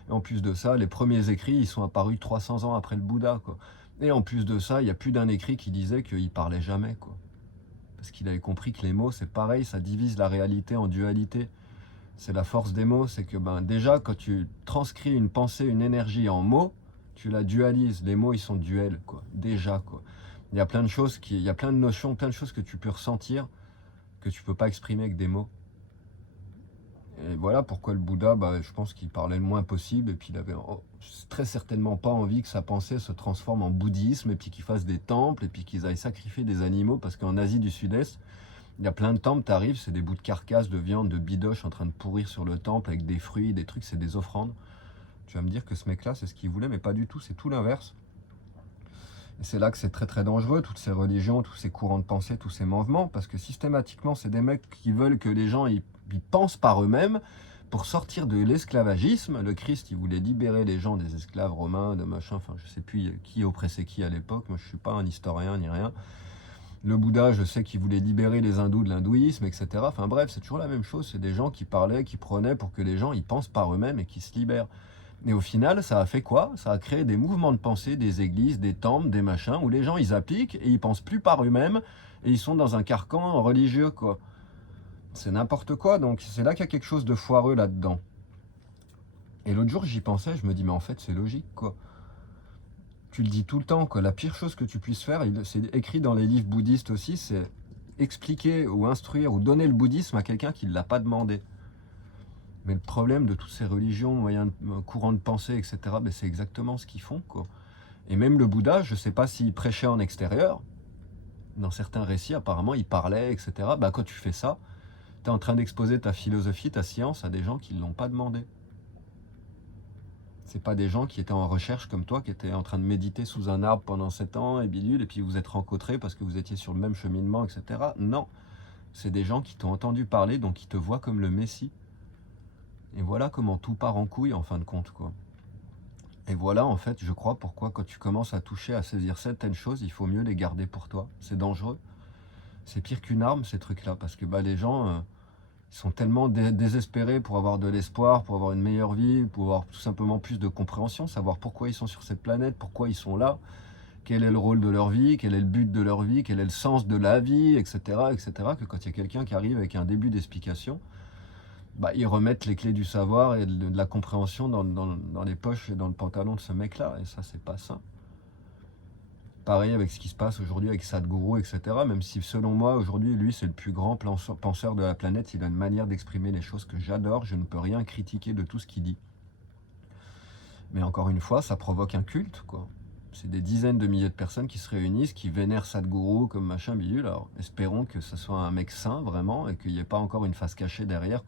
Et en plus de ça, les premiers écrits, ils sont apparus 300 ans après le Bouddha, quoi. Et en plus de ça, il n'y a plus d'un écrit qui disait qu'il parlait jamais, quoi. Parce qu'il avait compris que les mots, c'est pareil, ça divise la réalité en dualité. C'est la force des mots, c'est que déjà, quand tu transcris une pensée, une énergie en mots, tu la dualises. Les mots, ils sont duels, quoi. Déjà, quoi. Il y a plein de choses, il y a plein de notions, plein de choses que tu peux ressentir, que tu peux pas exprimer avec des mots. Et voilà pourquoi le Bouddha, je pense qu'il parlait le moins possible, et puis il avait très certainement pas envie que sa pensée se transforme en bouddhisme, et puis qu'il fasse des temples, et puis qu'ils aillent sacrifier des animaux, parce qu'en Asie du Sud-Est, il y a plein de temples, t'arrives, c'est des bouts de carcasse, de viande, de bidoche en train de pourrir sur le temple, avec des fruits, des trucs, c'est des offrandes. Tu vas me dire que ce mec-là, c'est ce qu'il voulait, mais pas du tout, c'est tout l'inverse. Et c'est là que c'est très très dangereux, toutes ces religions, tous ces courants de pensée, tous ces mouvements, parce que systématiquement, c'est des mecs qui veulent que les gens ils pensent par eux-mêmes pour sortir de l'esclavagisme. Le Christ, il voulait libérer les gens des esclaves romains, de machin, enfin je sais plus qui oppressait qui à l'époque, moi je suis pas un historien ni rien. Le Bouddha, je sais qu'il voulait libérer les hindous de l'hindouisme, etc. Enfin bref, c'est toujours la même chose, c'est des gens qui parlaient, qui prenaient pour que les gens ils pensent par eux-mêmes et qui se libèrent. Et au final, ça a fait quoi? Ça a créé des mouvements de pensée, des églises, des temples, des machins, où les gens, ils appliquent et ils pensent plus par eux-mêmes, et ils sont dans un carcan religieux, quoi. C'est n'importe quoi, donc c'est là qu'il y a quelque chose de foireux là-dedans. Et l'autre jour, j'y pensais, je me dis, mais en fait, c'est logique, quoi. Tu le dis tout le temps, quoi. La pire chose que tu puisses faire, c'est écrit dans les livres bouddhistes aussi, c'est expliquer ou instruire ou donner le bouddhisme à quelqu'un qui ne l'a pas demandé. Mais le problème de toutes ces religions, moyens de, courants de pensée, etc., c'est exactement ce qu'ils font, quoi. Et même le Bouddha, je ne sais pas s'il prêchait en extérieur. Dans certains récits, apparemment, il parlait, etc. Quand tu fais ça, tu es en train d'exposer ta philosophie, ta science à des gens qui ne l'ont pas demandé. C'est pas des gens qui étaient en recherche comme toi, qui étaient en train de méditer sous un arbre pendant 7 ans et bidule, et puis vous êtes rencontrés parce que vous étiez sur le même cheminement, etc. Non, c'est des gens qui t'ont entendu parler, donc qui te voient comme le Messie. Et voilà comment tout part en couille en fin de compte, quoi. Et voilà, en fait, je crois pourquoi quand tu commences à toucher, à saisir certaines choses, il faut mieux les garder pour toi. C'est dangereux. C'est pire qu'une arme, ces trucs-là, parce que les gens, ils sont tellement désespérés pour avoir de l'espoir, pour avoir une meilleure vie, pour avoir tout simplement plus de compréhension, savoir pourquoi ils sont sur cette planète, pourquoi ils sont là, quel est le rôle de leur vie, quel est le but de leur vie, quel est le sens de la vie, etc., etc., que quand il y a quelqu'un qui arrive avec un début d'explication, ils remettent les clés du savoir et de la compréhension dans les poches et dans le pantalon de ce mec-là, et ça, c'est pas sain. Pareil avec ce qui se passe aujourd'hui avec Sadhguru, etc., même si selon moi, aujourd'hui, lui, c'est le plus grand penseur de la planète, il a une manière d'exprimer les choses que j'adore, je ne peux rien critiquer de tout ce qu'il dit. Mais encore une fois, ça provoque un culte, quoi. C'est des dizaines de milliers de personnes qui se réunissent, qui vénèrent Sadhguru comme machin bidule. Alors espérons que ce soit un mec sain vraiment et qu'il n'y ait pas encore une face cachée derrière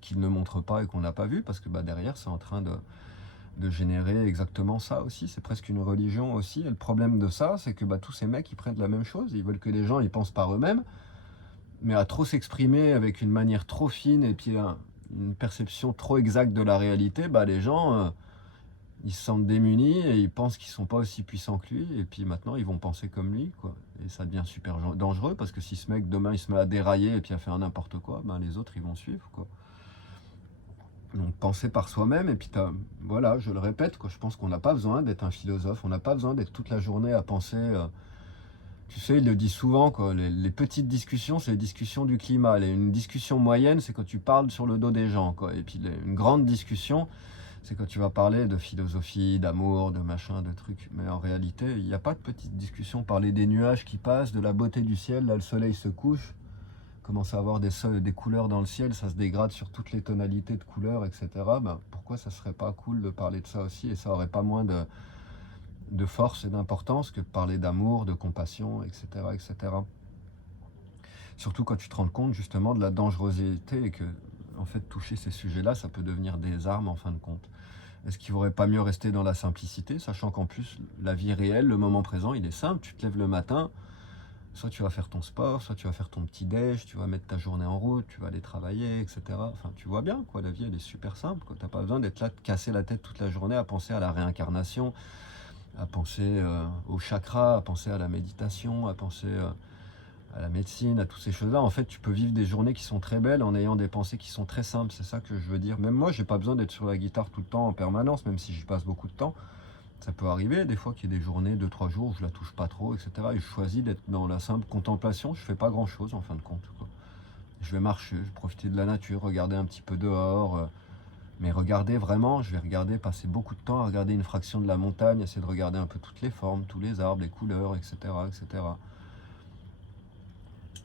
qu'il ne montre pas et qu'on n'a pas vu, parce que derrière c'est en train de générer exactement ça aussi. C'est presque une religion aussi. Et le problème de ça, c'est que tous ces mecs ils prennent la même chose. Ils veulent que les gens ils pensent par eux-mêmes, mais à trop s'exprimer avec une manière trop fine et puis une perception trop exacte de la réalité, les gens ils se sentent démunis et ils pensent qu'ils sont pas aussi puissants que lui, et puis maintenant ils vont penser comme lui, quoi. Et ça devient super dangereux, parce que si ce mec demain il se met à dérailler et puis à faire n'importe quoi, les autres ils vont suivre, quoi. Donc penser par soi-même, et puis voilà, je le répète, quoi, je pense qu'on n'a pas besoin d'être un philosophe, on n'a pas besoin d'être toute la journée à penser. Tu sais, il le dit souvent, quoi, les petites discussions, c'est les discussions du climat. Une discussion moyenne, c'est quand tu parles sur le dos des gens, quoi. Et puis une grande discussion, c'est quand tu vas parler de philosophie, d'amour, de machin, de trucs. Mais en réalité, il n'y a pas de petites discussions. Parler des nuages qui passent, de la beauté du ciel, là le soleil se couche, commence à avoir des couleurs dans le ciel, ça se dégrade sur toutes les tonalités de couleurs, etc. Pourquoi ça serait pas cool de parler de ça aussi, et ça aurait pas moins de force et d'importance que de parler d'amour, de compassion, etc., etc. Surtout quand tu te rends compte justement de la dangerosité et que, en fait, toucher ces sujets-là, ça peut devenir des armes en fin de compte. Est-ce qu'il ne faudrait pas mieux rester dans la simplicité, sachant qu'en plus, la vie réelle, le moment présent, il est simple. Tu te lèves le matin, soit tu vas faire ton sport, soit tu vas faire ton petit déj, tu vas mettre ta journée en route, tu vas aller travailler, etc. Enfin, tu vois bien, quoi, la vie, elle est super simple. Tu n'as pas besoin d'être là, de casser la tête toute la journée à penser à la réincarnation, à penser au chakra, à penser à la méditation, à penser à la médecine, à toutes ces choses-là. En fait, tu peux vivre des journées qui sont très belles en ayant des pensées qui sont très simples. C'est ça que je veux dire. Même moi, j'ai pas besoin d'être sur la guitare tout le temps en permanence, même si j'y passe beaucoup de temps. Ça peut arriver des fois qu'il y ait des journées, 2-3 jours où je la touche pas trop, etc. Et je choisis d'être dans la simple contemplation. Je fais pas grand-chose en fin de compte, quoi. Je vais marcher, je vais profiter de la nature, regarder un petit peu dehors. Mais regarder vraiment, je vais regarder, passer beaucoup de temps à regarder une fraction de la montagne, essayer de regarder un peu toutes les formes, tous les arbres, les couleurs, etc., etc.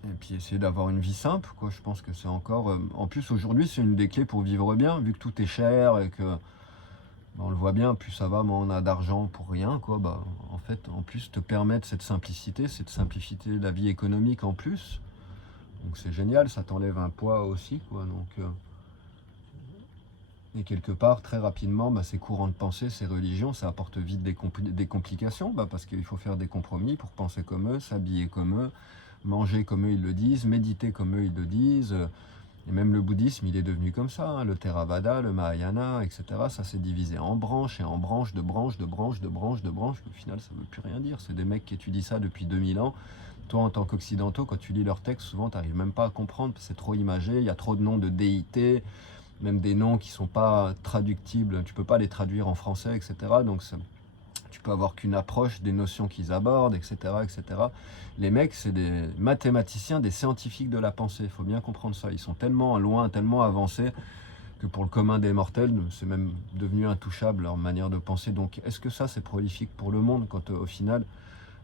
Et puis essayer d'avoir une vie simple, quoi. Je pense que c'est encore... en plus, aujourd'hui, c'est une des clés pour vivre bien, vu que tout est cher et que... on le voit bien, plus ça va, moins on a d'argent pour rien, quoi. Bah, en fait, en plus, te permettre cette simplicité, c'est de simplifier la vie économique en plus. Donc c'est génial, ça t'enlève un poids aussi, quoi. Donc, et quelque part, très rapidement, bah, ces courants de pensée, ces religions, ça apporte vite des complications, bah, parce qu'il faut faire des compromis pour penser comme eux, s'habiller comme eux, manger comme eux ils le disent, méditer comme eux ils le disent. Et même le bouddhisme, il est devenu comme ça, hein. Le Theravada, le Mahayana, etc. Ça s'est divisé en branches et en branches, de branches, de branches, de branches, de branches. Au final, ça ne veut plus rien dire. C'est des mecs qui étudient ça depuis 2000 ans. Toi, en tant qu'occidentaux, quand tu lis leurs textes, souvent, tu n'arrives même pas à comprendre. C'est trop imagé. Il y a trop de noms de déités, même des noms qui ne sont pas traductibles. Tu ne peux pas les traduire en français, etc. Donc, tu peux avoir qu'une approche des notions qu'ils abordent, etc., etc. Les mecs, c'est des mathématiciens, des scientifiques de la pensée. Il faut bien comprendre ça. Ils sont tellement loin, tellement avancés que pour le commun des mortels, c'est même devenu intouchable leur manière de penser. Donc, est-ce que ça, c'est prolifique pour le monde quand au final,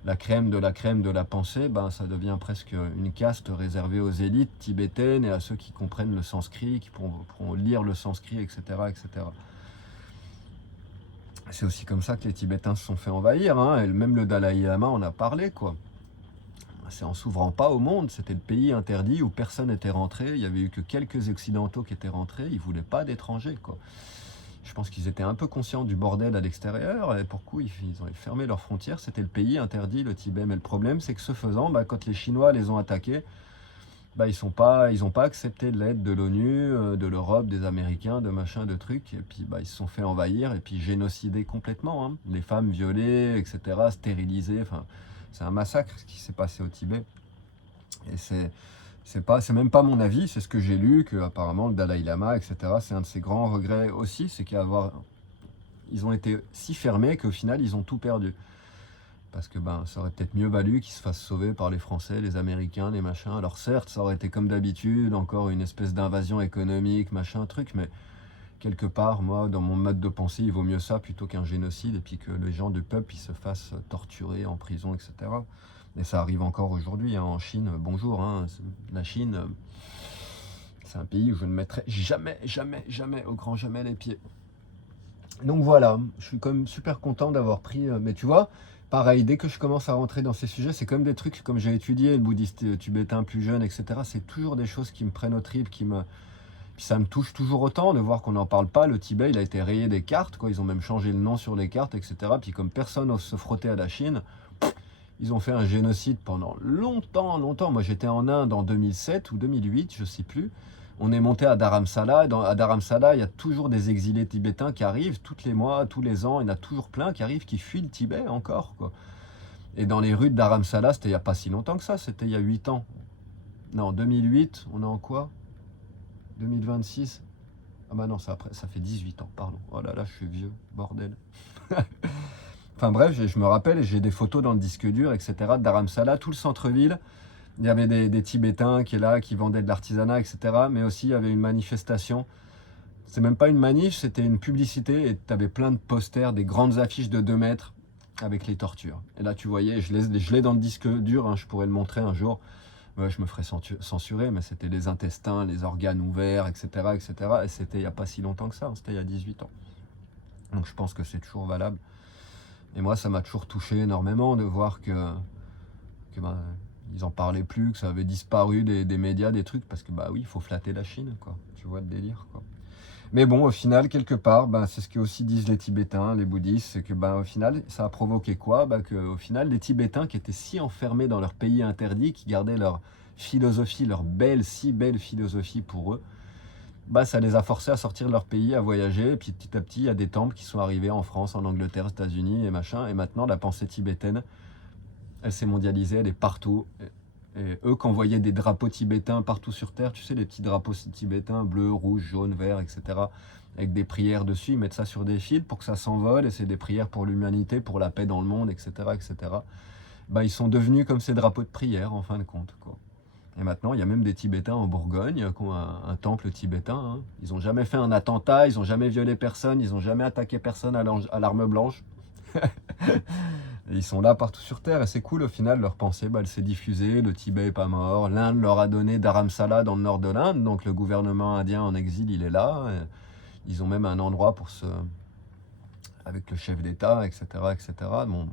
la crème de la pensée, ben, ça devient presque une caste réservée aux élites tibétaines et à ceux qui comprennent le sanskrit, qui pourront lire le sanskrit, etc., etc. C'est aussi comme ça que les Tibétains se sont fait envahir, hein. Et même le Dalai Lama en a parlé, quoi. C'est en s'ouvrant pas au monde, c'était le pays interdit où personne n'était rentré, il y avait eu que quelques occidentaux qui étaient rentrés, ils voulaient pas d'étrangers, quoi. Je pense qu'ils étaient un peu conscients du bordel à l'extérieur, et pour coup, ils ont fermé leurs frontières, c'était le pays interdit, le Tibet. Mais le problème, c'est que ce faisant, bah, quand les Chinois les ont attaqués, bah, ils ont pas accepté de l'aide de l'ONU, de l'Europe, des Américains, de machin, de trucs, et puis bah, ils se sont fait envahir et puis génocider complètement, hein. Les femmes violées, etc., stérilisées, enfin, c'est un massacre ce qui s'est passé au Tibet. Et c'est même pas mon avis, c'est ce que j'ai lu, que apparemment le Dalai Lama, etc., c'est un de ses grands regrets aussi, c'est ils ont été si fermés qu'au final ils ont tout perdu. Parce que ben, ça aurait peut-être mieux valu qu'ils se fassent sauver par les Français, les Américains, les machins. Alors certes, ça aurait été comme d'habitude, encore une espèce d'invasion économique, machin, truc, mais quelque part, moi, dans mon mode de pensée, il vaut mieux ça plutôt qu'un génocide, et puis que les gens du peuple, ils se fassent torturer en prison, etc. Et ça arrive encore aujourd'hui, hein, en Chine. Bonjour, hein, la Chine, c'est un pays où je ne mettrai jamais, jamais, jamais, au grand jamais les pieds. Donc voilà, je suis quand même super content d'avoir pris. Mais tu vois, pareil, dès que je commence à rentrer dans ces sujets, c'est comme des trucs, comme j'ai étudié le bouddhiste tibétain plus jeune, etc. C'est toujours des choses qui me prennent au trip, puis ça me touche toujours autant de voir qu'on n'en parle pas. Le Tibet, il a été rayé des cartes, quoi. Ils ont même changé le nom sur les cartes, etc. Puis comme personne n'ose se frotter à la Chine, ils ont fait un génocide pendant longtemps, longtemps. Moi, j'étais en Inde en 2007 ou 2008, je ne sais plus. On est monté à Dharamsala. À Dharamsala, il y a toujours des exilés tibétains qui arrivent tous les mois, tous les ans. Il y en a toujours plein qui arrivent, qui fuient le Tibet encore, quoi. Et dans les rues de Dharamsala, c'était il n'y a pas si longtemps que ça, c'était il y a 8 ans. Non, 2008, on est en quoi? 2026? Ah bah non, ça fait 18 ans, pardon. Oh là là, je suis vieux, bordel. Enfin bref, je me rappelle, j'ai des photos dans le disque dur, etc. de Dharamsala, tout le centre-ville. Il y avait des Tibétains qui vendaient de l'artisanat, etc. Mais aussi, il y avait une manifestation. C'est même pas une manif, c'était une publicité. Et tu avais plein de posters, des grandes affiches de 2 mètres avec les tortures. Et là, tu voyais, je l'ai dans le disque dur, hein, je pourrais le montrer un jour. Ouais, je me ferais censurer, mais c'était les intestins, les organes ouverts, etc. etc. Et c'était il n'y a pas si longtemps que ça, hein, c'était il y a 18 ans. Donc je pense que c'est toujours valable. Et moi, ça m'a toujours touché énormément de voir que ben, ils en parlaient plus, que ça avait disparu des médias, des trucs, parce que bah oui, il faut flatter la Chine, quoi. Tu vois le délire, quoi. Mais bon, au final, quelque part, ben, c'est ce que aussi disent les Tibétains, les bouddhistes, c'est que ben, au final, ça a provoqué quoi? Ben, que, au final, les Tibétains qui étaient si enfermés dans leur pays interdit, qui gardaient leur philosophie, leur belle, si belle philosophie pour eux, bah, ça les a forcés à sortir de leur pays, à voyager. Et puis petit à petit, il y a des temples qui sont arrivés en France, en Angleterre, aux États-Unis et machin. Et maintenant, la pensée tibétaine, elle s'est mondialisée, elle est partout. Et eux, quand voyaient des drapeaux tibétains partout sur Terre, tu sais, les petits drapeaux tibétains, bleu, rouge, jaune, vert, etc., avec des prières dessus, ils mettent ça sur des fils pour que ça s'envole. Et c'est des prières pour l'humanité, pour la paix dans le monde, etc., etc. Bah, ils sont devenus comme ces drapeaux de prière, en fin de compte, quoi. Et maintenant, il y a même des Tibétains en Bourgogne qui ont un temple tibétain, hein. Ils n'ont jamais fait un attentat, ils n'ont jamais violé personne, ils n'ont jamais attaqué personne à l'arme blanche. Et ils sont là partout sur Terre et c'est cool au final, leur pensée, bah, elle s'est diffusée, le Tibet est pas mort, l'Inde leur a donné Dharamsala dans le nord de l'Inde, donc le gouvernement indien en exil, il est là. Et ils ont même un endroit pour se... avec le chef d'État, etc., etc. Bon,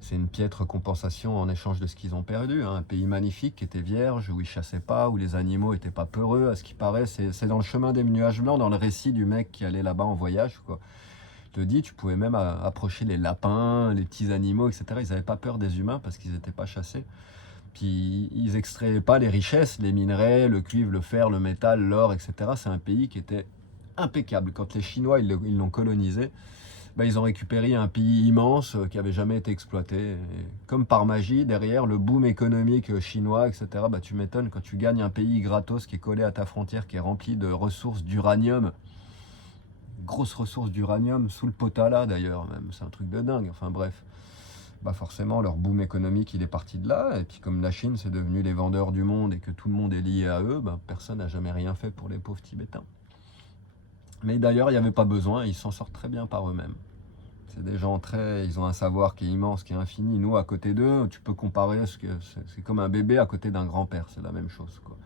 c'est une piètre compensation en échange de ce qu'ils ont perdu, hein. Un pays magnifique qui était vierge, où ils chassaient pas, où les animaux étaient pas peureux, à ce qui paraît. C'est dans le chemin des nuages blancs, dans le récit du mec qui allait là-bas en voyage, quoi. Je te dis, tu pouvais même approcher les lapins, les petits animaux, etc. Ils n'avaient pas peur des humains parce qu'ils n'étaient pas chassés. Puis ils extrayaient pas les richesses, les minerais, le cuivre, le fer, le métal, l'or, etc. C'est un pays qui était impeccable. Quand les Chinois ils l'ont colonisé, bah, ils ont récupéré un pays immense qui n'avait jamais été exploité. Et comme par magie, derrière le boom économique chinois, etc., bah, tu m'étonnes, quand tu gagnes un pays gratos qui est collé à ta frontière, qui est rempli de ressources d'uranium, grosses ressources d'uranium, sous le potala d'ailleurs, même, c'est un truc de dingue, enfin bref. Bah forcément, leur boom économique, il est parti de là. Et puis comme la Chine, c'est devenu les vendeurs du monde et que tout le monde est lié à eux, bah, personne n'a jamais rien fait pour les pauvres Tibétains. Mais d'ailleurs, il n'y avait pas besoin, ils s'en sortent très bien par eux-mêmes. C'est des gens très, ils ont un savoir qui est immense, qui est infini. Nous, à côté d'eux, tu peux comparer ce que c'est comme un bébé à côté d'un grand-père, c'est la même chose, quoi.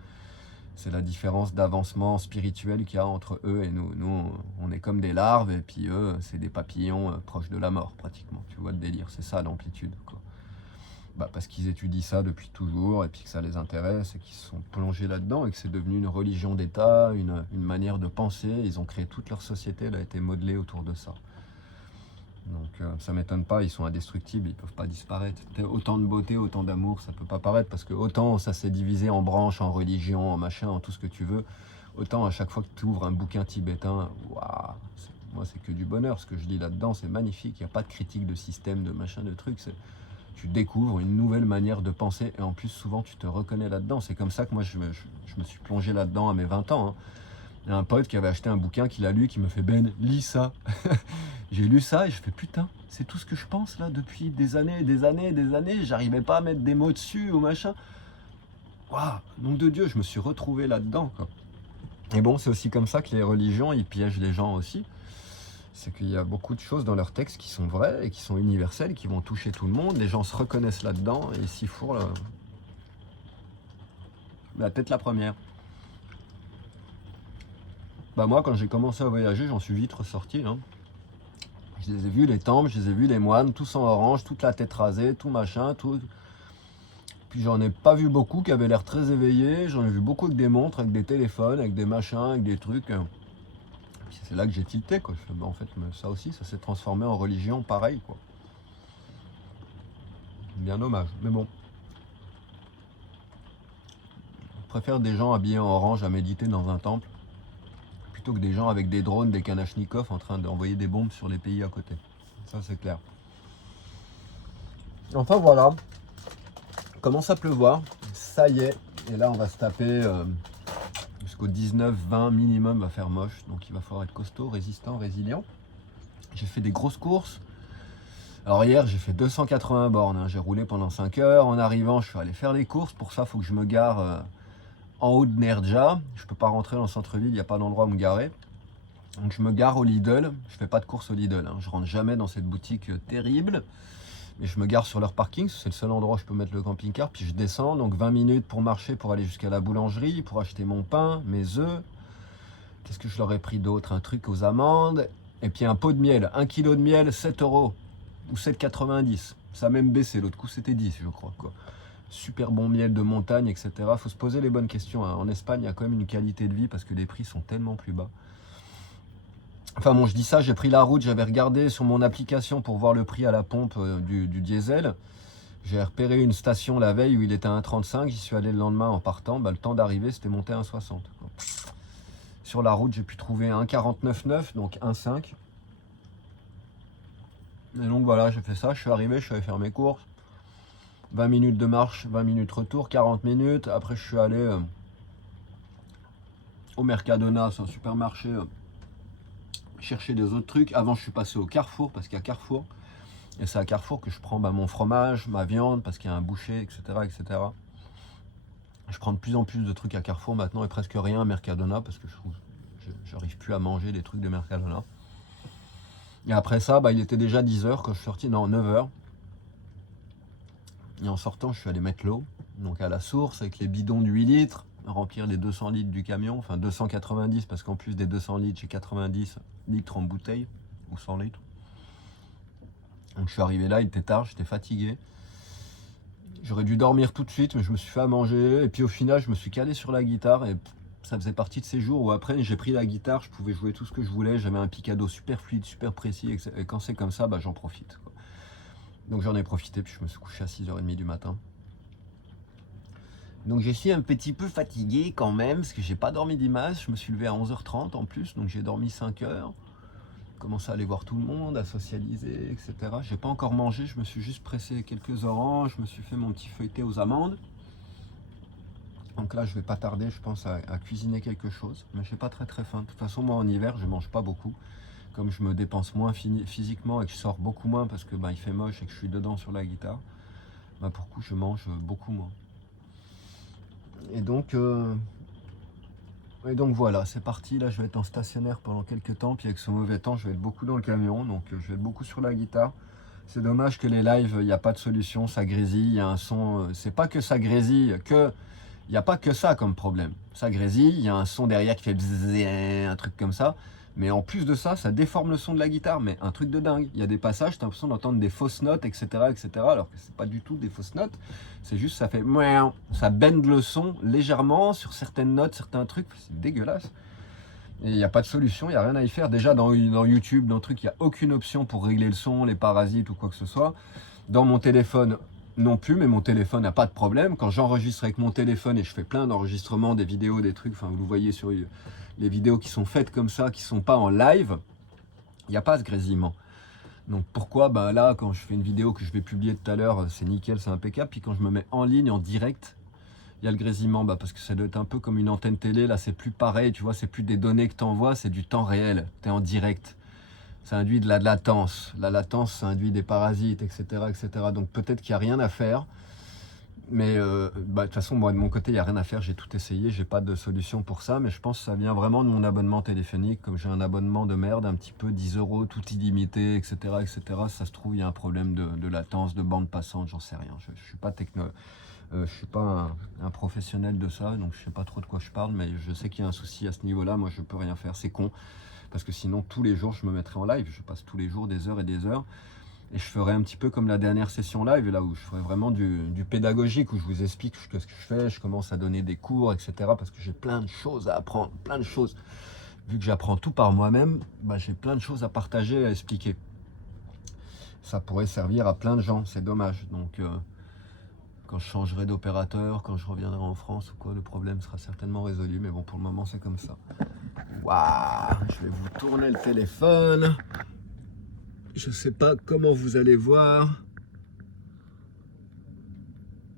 C'est la différence d'avancement spirituel qu'il y a entre eux et nous. Nous, on est comme des larves et puis eux, c'est des papillons proches de la mort, pratiquement. Tu vois le délire, c'est ça l'amplitude, quoi. Bah, parce qu'ils étudient ça depuis toujours et puis que ça les intéresse et qu'ils se sont plongés là-dedans et que c'est devenu une religion d'État, une manière de penser. Ils ont créé toute leur société, elle a été modelée autour de ça. Donc ça m'étonne pas, ils sont indestructibles, ils peuvent pas disparaître. Autant de beauté, autant d'amour, ça peut pas paraître parce que autant ça s'est divisé en branches, en religion, en machin, en tout ce que tu veux, autant à chaque fois que tu ouvres un bouquin tibétain, waouh, moi c'est que du bonheur, ce que je lis là-dedans, c'est magnifique, il n'y a pas de critique de système, de machin, de trucs, tu découvres une nouvelle manière de penser et en plus souvent tu te reconnais là-dedans. C'est comme ça que moi je me suis plongé là-dedans à mes 20 ans, hein. Il y a un pote qui avait acheté un bouquin qu'il a lu, qui me fait Ben, lis ça. J'ai lu ça et je fais putain, c'est tout ce que je pense là depuis des années, des années, des années. J'arrivais pas à mettre des mots dessus ou machin. Waouh, nom de Dieu, je me suis retrouvé là-dedans, quoi. Et bon, c'est aussi comme ça que les religions, ils piègent les gens aussi. C'est qu'il y a beaucoup de choses dans leurs textes qui sont vraies et qui sont universelles, qui vont toucher tout le monde. Les gens se reconnaissent là-dedans et ils s'y fourrent la tête la première. Bah moi, quand j'ai commencé à voyager, j'en suis vite ressorti, hein. Je les ai vus, les temples, je les ai vus, les moines, tous en orange, toute la tête rasée, tout machin, tout. Puis j'en ai pas vu beaucoup qui avaient l'air très éveillés. J'en ai vu beaucoup avec des montres, avec des téléphones, avec des machins, avec des trucs. Puis c'est là que j'ai tilté, quoi. Je fais, bah, en fait, ça aussi, ça s'est transformé en religion, pareil, quoi. Bien dommage. Mais bon, je préfère des gens habillés en orange à méditer dans un temple plutôt que des gens avec des drones, des kalachnikovs en train d'envoyer des bombes sur les pays à côté. Ça, c'est clair. Enfin, voilà. Commence à pleuvoir. Ça y est. Et là, on va se taper jusqu'au 19-20 minimum, va faire moche. Donc, il va falloir être costaud, résistant, résilient. J'ai fait des grosses courses. Alors, hier, j'ai fait 280 bornes, hein. J'ai roulé pendant 5 heures. En arrivant, je suis allé faire les courses. Pour ça, il faut que je me gare en haut de Nerja. Je peux pas rentrer dans le centre-ville, il n'y a pas d'endroit où me garer. Donc je me gare au Lidl, je fais pas de course au Lidl, hein. Je rentre jamais dans cette boutique terrible. Mais je me gare sur leur parking, c'est le seul endroit où je peux mettre le camping-car. Puis je descends, donc 20 minutes pour marcher, pour aller jusqu'à la boulangerie, pour acheter mon pain, mes œufs. Qu'est-ce que je leur ai pris d'autre? Un truc aux amandes. Et puis un pot de miel, 1 kilo de miel, 7 euros. Ou 7,90. Ça a même baissé, l'autre coup c'était 10 je crois, quoi. Super bon miel de montagne, etc. Faut se poser les bonnes questions, hein. En Espagne, il y a quand même une qualité de vie parce que les prix sont tellement plus bas. Enfin bon, je dis ça, j'ai pris la route, j'avais regardé sur mon application pour voir le prix à la pompe du diesel. J'ai repéré une station la veille où il était à 1,35, j'y suis allé le lendemain en partant, le temps d'arriver c'était monté à 1,60. Sur la route j'ai pu trouver 1,49,9, donc 1,5. Et donc voilà, j'ai fait ça, je suis arrivé, je suis allé faire mes courses. 20 minutes de marche, 20 minutes retour, 40 minutes. Après je suis allé au Mercadona, c'est un supermarché, chercher des autres trucs. Avant je suis passé au Carrefour, parce qu'il y a Carrefour. Et c'est à Carrefour que je prends mon fromage, ma viande, parce qu'il y a un boucher, etc., etc. Je prends de plus en plus de trucs à Carrefour maintenant et presque rien à Mercadona, parce que j'arrive plus à manger des trucs de Mercadona. Et après ça, il était déjà 10h quand je suis sorti, non, 9h. Et en sortant, je suis allé mettre l'eau, donc à la source, avec les bidons de 8 litres, remplir les 200 litres du camion, enfin 290, parce qu'en plus des 200 litres, j'ai 90 litres en bouteille, ou 100 litres. Donc je suis arrivé là, il était tard, j'étais fatigué. J'aurais dû dormir tout de suite, mais je me suis fait à manger. Et puis au final, je me suis calé sur la guitare. Et ça faisait partie de ces jours où après, j'ai pris la guitare, je pouvais jouer tout ce que je voulais. J'avais un picado super fluide, super précis. Et quand c'est comme ça, j'en profite, quoi. Donc j'en ai profité, puis je me suis couché à 6h30 du matin. Donc je suis un petit peu fatigué quand même, parce que j'ai pas dormi d'image. Je me suis levé à 11h30 en plus, donc j'ai dormi 5 heures. Commencé à aller voir tout le monde, à socialiser, etc. J'ai pas encore mangé, je me suis juste pressé quelques oranges, je me suis fait mon petit feuilleté aux amandes. Donc là, je vais pas tarder, je pense, à cuisiner quelque chose. Mais j'ai pas très faim. De toute façon, moi en hiver, je mange pas beaucoup. Comme je me dépense moins physiquement et que je sors beaucoup moins parce que il fait moche et que je suis dedans sur la guitare, pour coup, je mange beaucoup moins. Et donc voilà, c'est parti. Là, je vais être en stationnaire pendant quelques temps. Puis avec ce mauvais temps, je vais être beaucoup dans le camion. Donc je vais être beaucoup sur la guitare. C'est dommage que les lives, il n'y a pas de solution. Ça grésille, il y a un son. C'est pas que ça grésille, il n'y a pas que ça comme problème. Ça grésille, il y a un son derrière qui fait bzzz, un truc comme ça. Mais en plus de ça, ça déforme le son de la guitare. Mais un truc de dingue. Il y a des passages, tu as l'impression d'entendre des fausses notes, etc., etc. Alors que c'est pas du tout des fausses notes. C'est juste, ça fait... Ça bend le son légèrement sur certaines notes, certains trucs. C'est dégueulasse. Et il n'y a pas de solution, il n'y a rien à y faire. Déjà, dans YouTube, dans le truc, il n'y a aucune option pour régler le son, les parasites ou quoi que ce soit. Dans mon téléphone, non plus, mais mon téléphone n'a pas de problème. Quand j'enregistre avec mon téléphone et je fais plein d'enregistrements, des vidéos, des trucs, enfin, vous voyez sur les vidéos qui sont faites comme ça, qui ne sont pas en live, il n'y a pas ce grésillement. Donc pourquoi là, quand je fais une vidéo que je vais publier tout à l'heure, c'est nickel, c'est impeccable. Puis quand je me mets en ligne, en direct, il y a le grésillement, parce que ça doit être un peu comme une antenne télé. Là, c'est plus pareil, tu vois, c'est plus des données que tu envoies, c'est du temps réel. Tu es en direct. Ça induit de la latence. La latence, ça induit des parasites, etc. etc. Donc peut-être qu'il n'y a rien à faire. Mais de toute façon, moi, de mon côté, il n'y a rien à faire. J'ai tout essayé, j'ai pas de solution pour ça. Mais je pense que ça vient vraiment de mon abonnement téléphonique. Comme j'ai un abonnement de merde, un petit peu 10 €, tout illimité, etc. etc. Ça se trouve, il y a un problème de latence, de bande passante, j'en sais rien. Je ne suis pas je suis pas un professionnel de ça, donc je sais pas trop de quoi je parle, mais je sais qu'il y a un souci à ce niveau-là. Moi, je peux rien faire, c'est con, parce que sinon tous les jours je me mettrais en live. Je passe tous les jours des heures et des heures, et je ferais un petit peu comme la dernière session live, là où je ferais vraiment du pédagogique, où je vous explique ce que je fais, je commence à donner des cours, etc. Parce que j'ai plein de choses à apprendre, plein de choses. Vu que j'apprends tout par moi-même, j'ai plein de choses à partager, à expliquer. Ça pourrait servir à plein de gens, c'est dommage. Donc quand je changerai d'opérateur, quand je reviendrai en France ou quoi, le problème sera certainement résolu. Mais bon, pour le moment, c'est comme ça. Waouh, je vais vous tourner le téléphone. Je sais pas comment vous allez voir.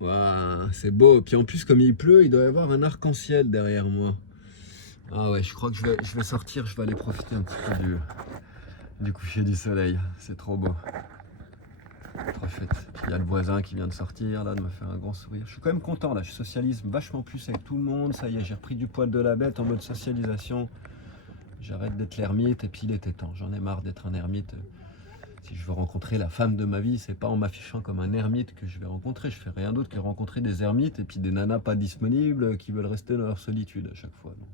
Waouh, c'est beau. Puis en plus, comme il pleut, il doit y avoir un arc-en-ciel derrière moi. Ah ouais, je crois que je vais sortir, je vais aller profiter un petit peu du coucher du soleil. C'est trop beau. Trop chouette. Puis il y a le voisin qui vient de sortir, là, de me faire un grand sourire. Je suis quand même content, là. Je socialise vachement plus avec tout le monde. Ça y est, j'ai repris du poil de la bête en mode socialisation. J'arrête d'être l'ermite, et puis il était temps. J'en ai marre d'être un ermite. Si je veux rencontrer la femme de ma vie, c'est pas en m'affichant comme un ermite que je vais rencontrer. Je fais rien d'autre que rencontrer des ermites et puis des nanas pas disponibles qui veulent rester dans leur solitude à chaque fois. Donc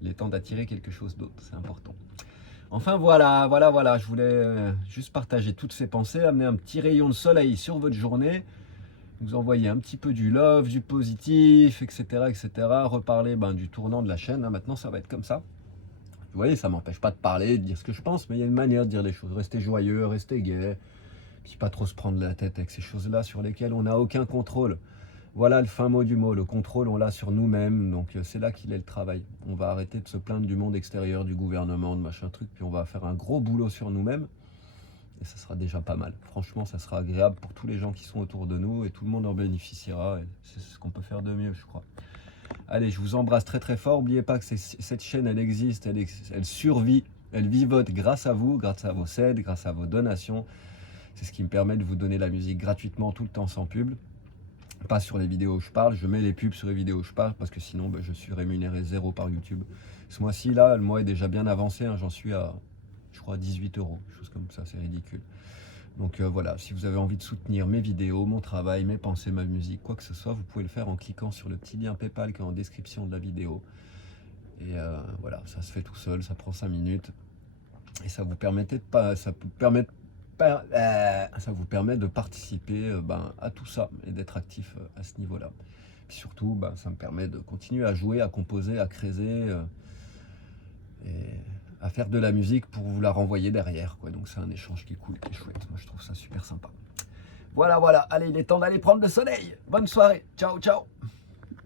il est temps d'attirer quelque chose d'autre, c'est important. Enfin voilà, je voulais juste partager toutes ces pensées, amener un petit rayon de soleil sur votre journée, vous envoyer un petit peu du love, du positif, etc. etc. Reparler du tournant de la chaîne, maintenant ça va être comme ça. Vous voyez, ça m'empêche pas de parler, de dire ce que je pense, mais il y a une manière de dire les choses. Rester joyeux, rester gai, puis pas trop se prendre la tête avec ces choses-là sur lesquelles on n'a aucun contrôle. Voilà le fin mot du mot, le contrôle on l'a sur nous-mêmes, donc c'est là qu'il est le travail. On va arrêter de se plaindre du monde extérieur, du gouvernement, de machin truc, puis on va faire un gros boulot sur nous-mêmes, et ça sera déjà pas mal. Franchement, ça sera agréable pour tous les gens qui sont autour de nous, et tout le monde en bénéficiera, et c'est ce qu'on peut faire de mieux, je crois. Allez, je vous embrasse très très fort, n'oubliez pas que cette chaîne, elle existe, elle survit, elle vivote grâce à vous, grâce à vos aides, grâce à vos donations. C'est ce qui me permet de vous donner la musique gratuitement tout le temps sans pub. Pas sur les vidéos où je parle, je mets les pubs sur les vidéos où je parle parce que sinon je suis rémunéré 0 par YouTube. Ce mois-ci là, le mois est déjà bien avancé, hein, j'en suis à je crois 18 €, chose comme ça, c'est ridicule. Donc voilà, si vous avez envie de soutenir mes vidéos, mon travail, mes pensées, ma musique, quoi que ce soit, vous pouvez le faire en cliquant sur le petit lien PayPal qui est en description de la vidéo. Et voilà, ça se fait tout seul, ça prend 5 minutes. Et ça vous permet de participer à tout ça et d'être actif à ce niveau-là. Puis surtout, ça me permet de continuer à jouer, à composer, à créer et à faire de la musique pour vous la renvoyer derrière, quoi. Donc c'est un échange qui est cool, qui est chouette. Moi je trouve ça super sympa. Voilà, voilà. Allez, il est temps d'aller prendre le soleil. Bonne soirée. Ciao, ciao.